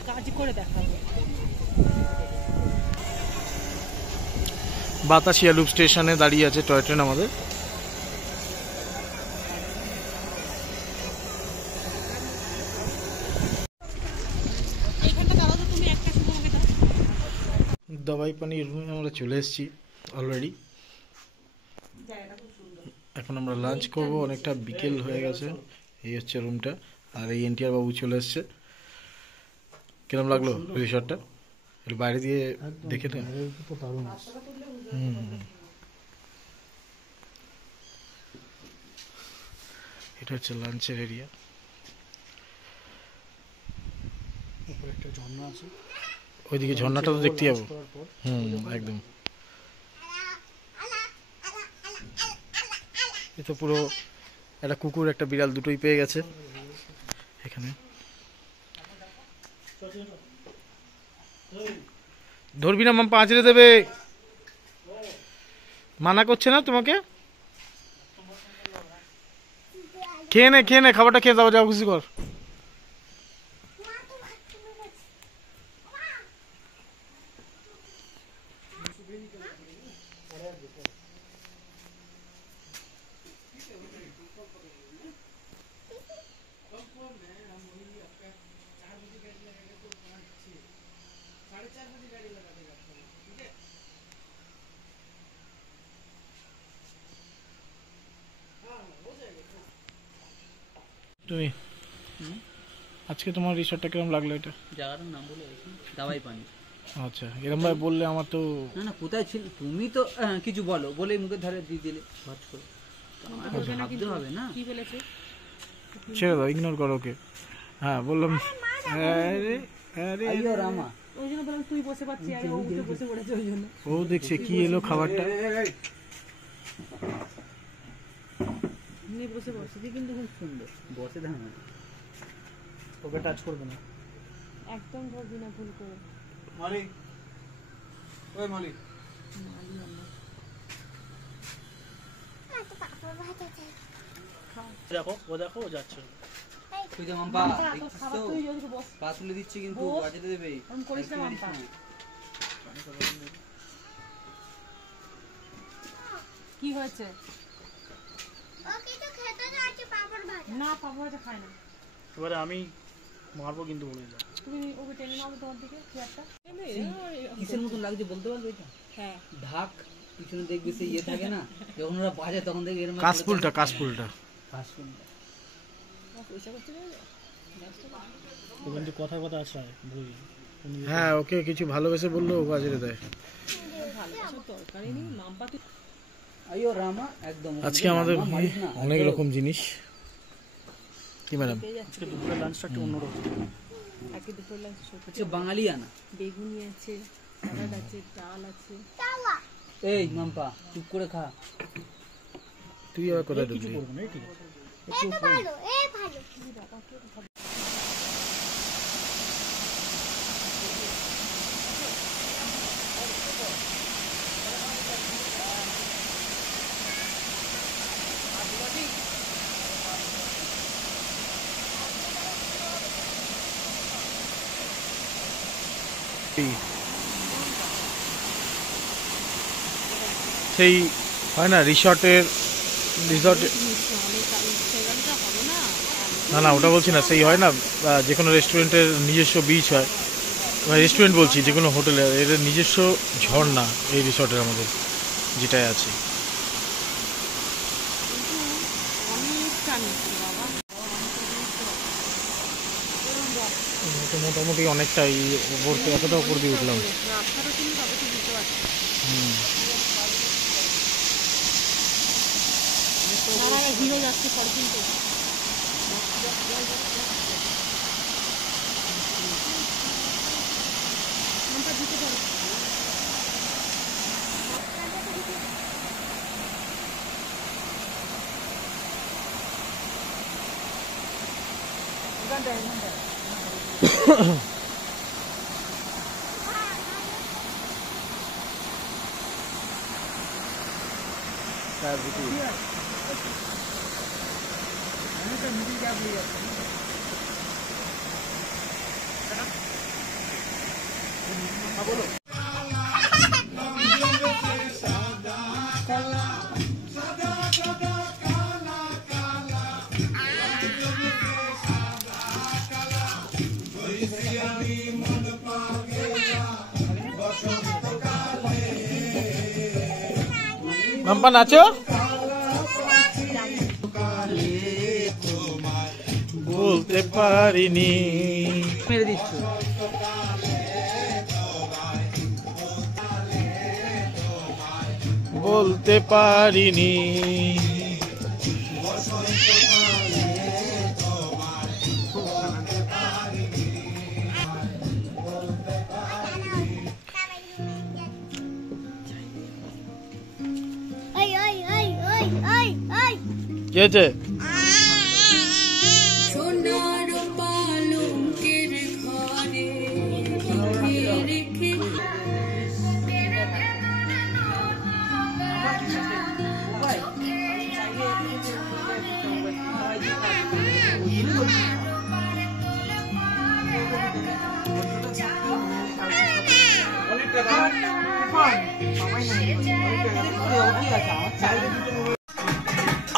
কাজ করে দেখাবো। বাতাসিয়া লুপ স্টেশনে দাঁড়িয়ে আছে টয় ট্রেন আমাদের। দবাই পানির রুমে আমরা চলে এসেছি অলরেডি। এখন আমরা লাঞ্চ করব, অনেকটা বিকেল হয়ে গেছে। এই হচ্ছে রুমটা, আর এই এনটিআর বাবু চলে এসছে। কিরম লাগলো রিসর্টটা? একটু বাইরে দিয়ে দেখে নে। এটা হচ্ছে লাঞ্চের এরিয়া। একটা ঝর্ণা আছে, ওইদিকে ঝর্ণাটা তো দেখতে যাবো। একদম। এ তো পুরো একটা কুকুর একটা বিড়াল দুটোই পেয়ে গেছে এখানে। ধরবি না মাম্পা, আঁচড়ে দেবে। মানা করছে না তোমাকে? খেয়ে নে, খেয়ে নে, খাবারটা খেয়ে যাবো, যাও খুশি কর। তুমি আজকে তোমার রিসর্টটা কিরকম লাগলো? এটা জায়গাটার নাম বলে দাবাই পানি। আচ্ছা, এরকম ভাবে বললে আমার তো না না, কোথায় ছিল তুমি তো কিছু বলো বলে মুখের ধারে দিয়ে দিলে ভাজ করে, ভাবতে হবে না। কি বলেছে? ছেড়ে দাও, ইগনোর করো ওকে। হ্যাঁ বললাম। আরে আরে আইও রামা, ওই জন্য বললাম তুই বসে পাচ্ছি, আর ও উঠে বসে পড়েছে ওই জন্য। ও দেখছে কি এলো খাবারটা। নিয়ে বসে বসে কিন্তু খুব সুন্দর। বসে ধান ওকে টাচ করবে না একদম, ধরবি না ভুল করে। মালিক, ওই মালিক, দেখো ও, দেখো ও যাচ্ছে। তুই তো মাম্পা দেখছিস তো, পা তুলে দিচ্ছে কিন্তু বাজাতে দেবে। করিস না মাম্পা। কি হয়েছে? ওকে তো খেতে তো আছে পাপড় ভাজা। না পাপা ভাজা খায় না। এবারে আমি মারবো কিন্তু বলে দিলাম। তুমি ওকে টেনে নাও তোমার দিকে চেয়ারটা। কিসের মতন লাগছে বলতে পারবে এটা? হ্যাঁ ঢাক পিছনে দেখবে সেই ইয়ে থাকে না, যখন ওরা বাজে তখন দেখবে এরকম কাশফুলটা কাশফুলটা কাশফুলটা। পয়সা করতে যাবে? ও কিন্তু কথা কথা আসায় বই। হ্যাঁ ওকে কিছু ভালোবেসে বললো ও কাজে দেয়। ভালোবাসার দরকারই নেই, মাম্পা তুই আইও রামা একদম। আজকে আমাদের অনেক রকম জিনিস। কি ম্যাডাম? আজকে দুপুরের লাঞ্চটা একটু অন্যরকম। আজকে দুপুর লাঞ্চ আচ্ছা বাঙালি আনা। বেগুনি আছে, স্যালাড আছে, ডাল আছে। তাওয়া। এই মাম্পা চুপ করে খা। তুই আবার কোথায় কিছু ঢুকলি? করবো না, এই ঠিক আছে। এই তো ভালো, এই ভালো। সেই হয় না রিসর্টে না না ওটা বলছি না, সেই হয় না যে কোনো রেস্টুরেন্টের নিজস্ব বিচ হয়, রেস্টুরেন্ট বলছি যে কোনো হোটেলে, এর নিজস্ব ঝর্ণা এই রিসর্টের আমাদের যেটাই আছে। মোটামুটি অনেকটাই উপর, এতটা উপর দিয়ে উঠলাম। হিরো যাচ্ছে পরে কিন্তু মাম্পা নাচো, বলতে পারিনি। মেরে দিচ্ছ। বলতে পারিনি। ওই ওই ওই ওই ওই ওই। কি হয়েছে?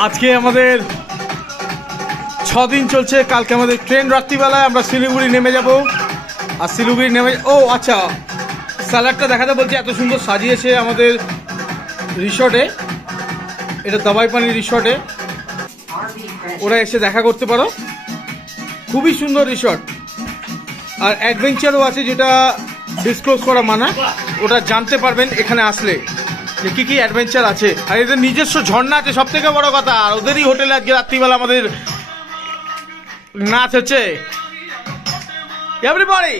আজকে আমাদের 6 দিন চলছে। কালকে আমাদের ট্রেন রাত্রিবেলায়, আমরা শিলিগুড়ি নেমে যাব। আর শিলিগুড়ি নেমে, ও আচ্ছা স্যালাডটা দেখাতে বলছি, এত সুন্দর সাজিয়েছে আমাদের রিসর্টে। এটা দাবাই পানি রিসর্টে, ওরা এসে দেখা করতে পারো। খুবই সুন্দর রিসর্ট। আর অ্যাডভেঞ্চারও আছে, যেটা ডিসক্লোজ করা মানা, ওটা জানতে পারবেন এখানে আসলে যে কি কি অ্যাডভেঞ্চার আছে। আর এদের নিজস্ব ঝর্ণা আছে, সব থেকে বড় কথা। আর ওদেরই হোটেলে আজকে রাত্রিবেলা আমাদের নাচ হচ্ছে। এভরিবডি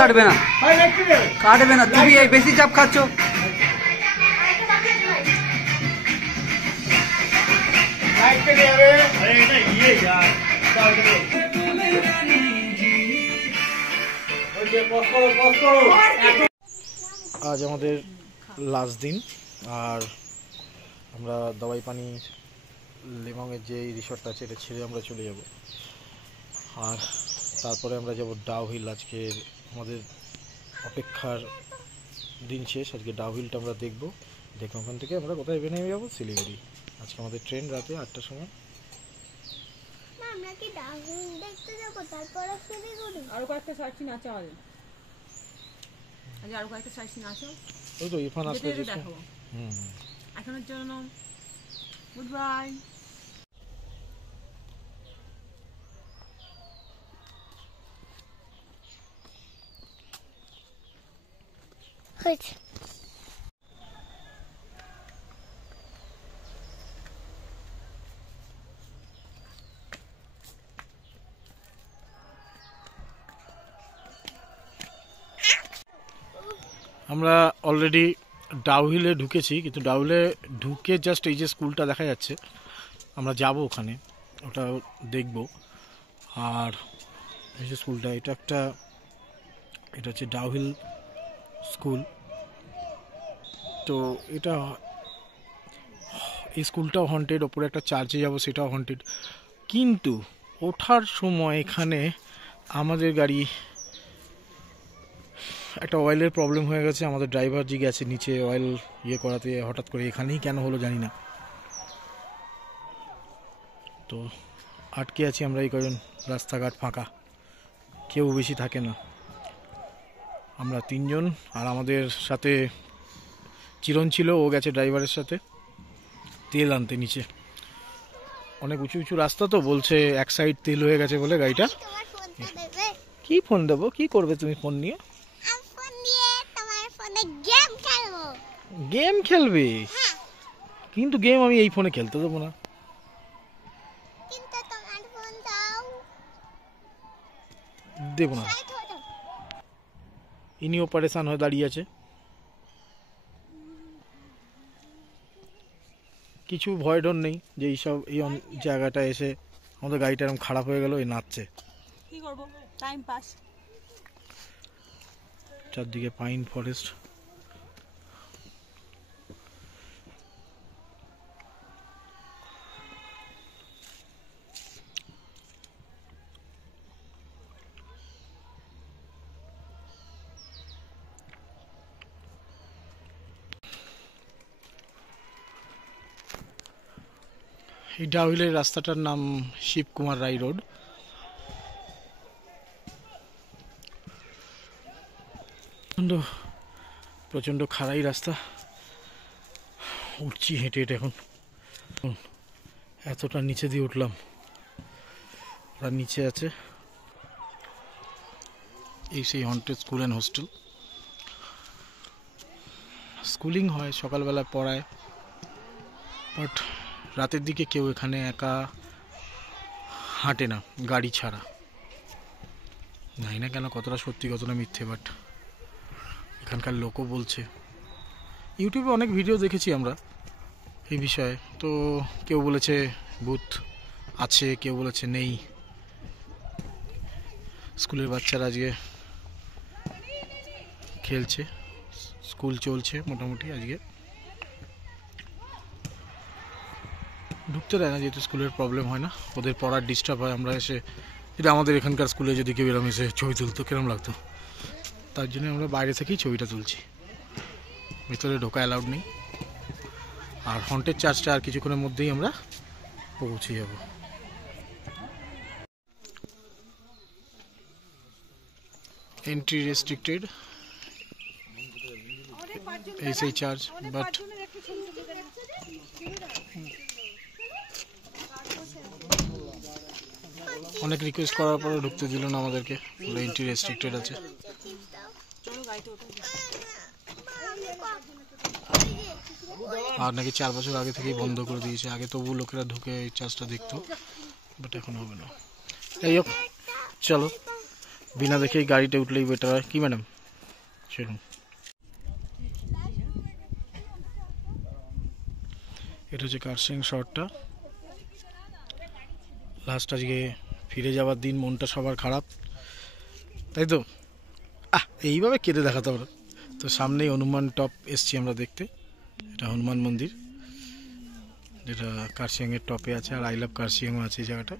কাটবে না, কাটবে না, তুমি এই বেশি চাপ খাচ্ছ। আজ আমাদের লাস্ট দিন, আর আমরা দাবাই পানি লেমংয়ের যে রিসর্টটা আছে এটা ছেড়ে আমরা চলে যাব, আর তারপরে আমরা যাব ডাউ হিল। আজকে আমাদের অপেক্ষার দিন শেষ, আজকে ডাউ হিলটা আমরা দেখবো। দেখে ওখান থেকে আমরা কোথায় বেরিয়ে যাবো? শিলিগুড়ি। আজকে আমাদের ট্রেন রাতে 8টার সময়। আমরা কি ডাউন দেখতে যাবো তারপর শিলিগুড়ি? আরো কয়েকটা সার্চিন আছে আমাদের, আজ আরো কয়েকটা সার্চিন আছে। ওই তো ইরফান আসলে দেখাবো। এখনের জন্য গুড বাই। হয়েছে। আমরা অলরেডি ডাউ হিলে ঢুকেছি, কিন্তু ডাউ হিলে ঢুকে জাস্ট এই যে স্কুলটা দেখা যাচ্ছে, আমরা যাব ওখানে, ওটা দেখব। আর এই যে স্কুলটা, এটা হচ্ছে ডাউ হিল স্কুল। তো এটা এই স্কুলটাও হন্টেড, ওপরে একটা চার্চে যাব সেটাও হন্টেড। কিন্তু ওঠার সময় এখানে আমাদের গাড়ি একটা অয়েলের প্রবলেম হয়ে গেছে। আমাদের ড্রাইভার জি গেছে নিচে অয়েল করাতে, হঠাৎ করে এখানেই কেন হলো জানি না। তো আটকে আছি আমরা এই কজন, রাস্তাঘাট ফাঁকা, কেউ বেশি থাকে না। আমরা 3 জন, আর আমাদের সাথে চিরন ছিল, ও গেছে ড্রাইভারের সাথে তেল আনতে নিচে। অনেক উঁচু উঁচু রাস্তা, তো বলছে এক সাইড তেল হয়ে গেছে বলে গাড়িটা। কি ফোন দেবো? কি করবে তুমি ফোন নিয়ে? গেম খেলবে? কিন্তু গেম আমি এই ফোনে খেলতে দেবো না। দেবো না। ইনি অপারেশন হয়ে দাঁড়িয়ে আছে, কিছু ভয় ডর নেই যে এইসব এই জায়গাটা এসে আমাদের গাড়িটা এরকম খারাপ হয়ে গেল, এই নাচছে। কি করব, টাইম পাস। চারদিকে পাইন ফরেস্ট। এই ডাউ হিলের রাস্তাটার নাম শিবকুমার রায় রোড। প্রচন্ড খাড়াই রাস্তা, উঠছি হেঁটে হেঁটে। এখন এতটা নিচে দিয়ে উঠলাম, ওরা নিচে আছে। এই সেই haunted school and hostel. Schooling হয়, সকালবেলা পড়ায়, বাট রাতের দিকে কেউ এখানে একা হাঁটে না গাড়ি ছাড়া। জানি না কেন কতটা সত্যি কতটা মিথ্যে, বাট এখানকার লোকও বলছে। ইউটিউবে অনেক ভিডিও দেখেছি আমরা এই বিষয়ে, তো কেউ বলেছে ভূত আছে, কেউ বলেছে নেই। স্কুলের বাচ্চারা আজকে খেলছে, স্কুল চলছে মোটামুটি। আজকে ঢুকতে দেয় না, যেহেতু স্কুলের প্রবলেম হয় না, ওদের পড়ার ডিস্টার্ব হয়। আমরা এসে, এটা আমাদের এখানকার স্কুলে যদি কেউ এরকম এসে ছবি তুলতো কিরকম লাগতো, তার জন্য আমরা বাইরে থেকেই ছবিটা তুলছি, ভিতরে ঢোকা অ্যালাউড নেই। আর হন্টেড চার্চটা আর কিছুক্ষণের মধ্যেই আমরা পৌঁছে যাব। Entry restricted. এই সেই চার্জ, বাট অনেক রিকোয়েস্ট করার পরে ঢুকতে দিল না আমাদেরকে, বলে এন্ট্রি রেস্ট্রিক্টেড আছে। আর নাকি 4 বছর আগে থেকেই বন্ধ করে দিয়েছে, আগে তবু লোকেরা ঢুকে এই চার্জটা দেখতো, বাট এখন হবে না। এই হোক, চলো বিনা দেখেই গাড়িতে উঠলেই বেটার হয়, কি ম্যাডাম? চলুন। এটা হচ্ছে কার্শিয়াং শহরটা। লাস্ট আজকে ফিরে যাওয়ার দিন, মনটা সবার খারাপ, তাই তো? এইভাবে কেঁদে দেখাতে পারো তো। সামনেই হনুমান টপ এসছি আমরা দেখতে, এটা হনুমান মন্দির, যেটা কার্শিয়াংয়ের টপে আছে, আর আই লাভ কার্শিয়াংও আছে এই জায়গাটা।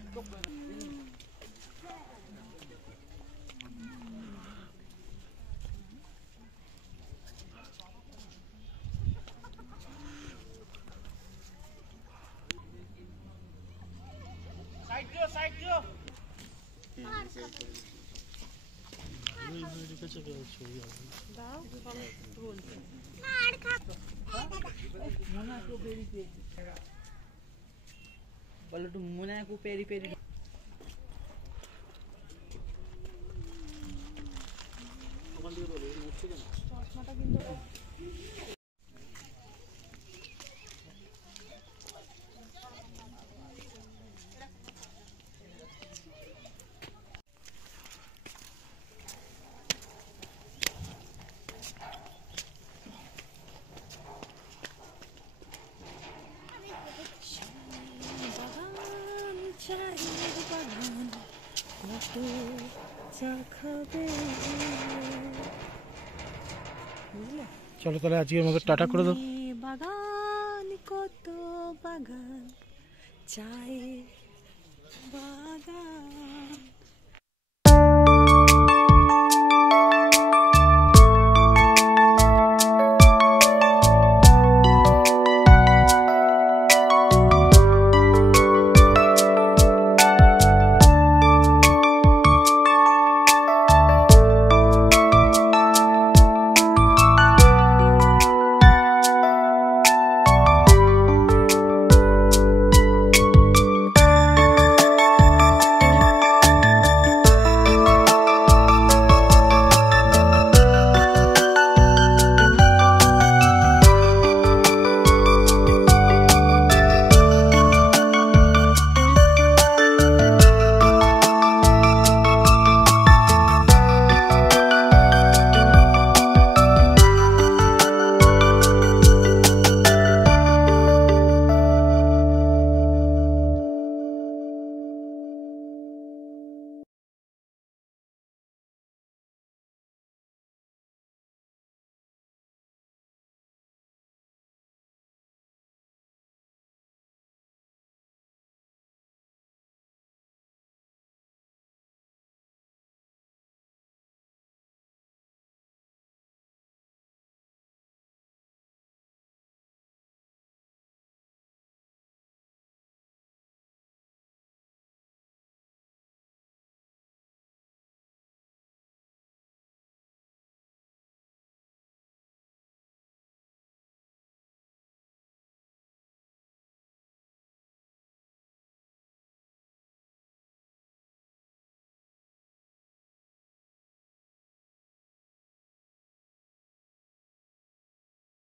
চলো তাহলে আজকের মতো টাটা করে দাও।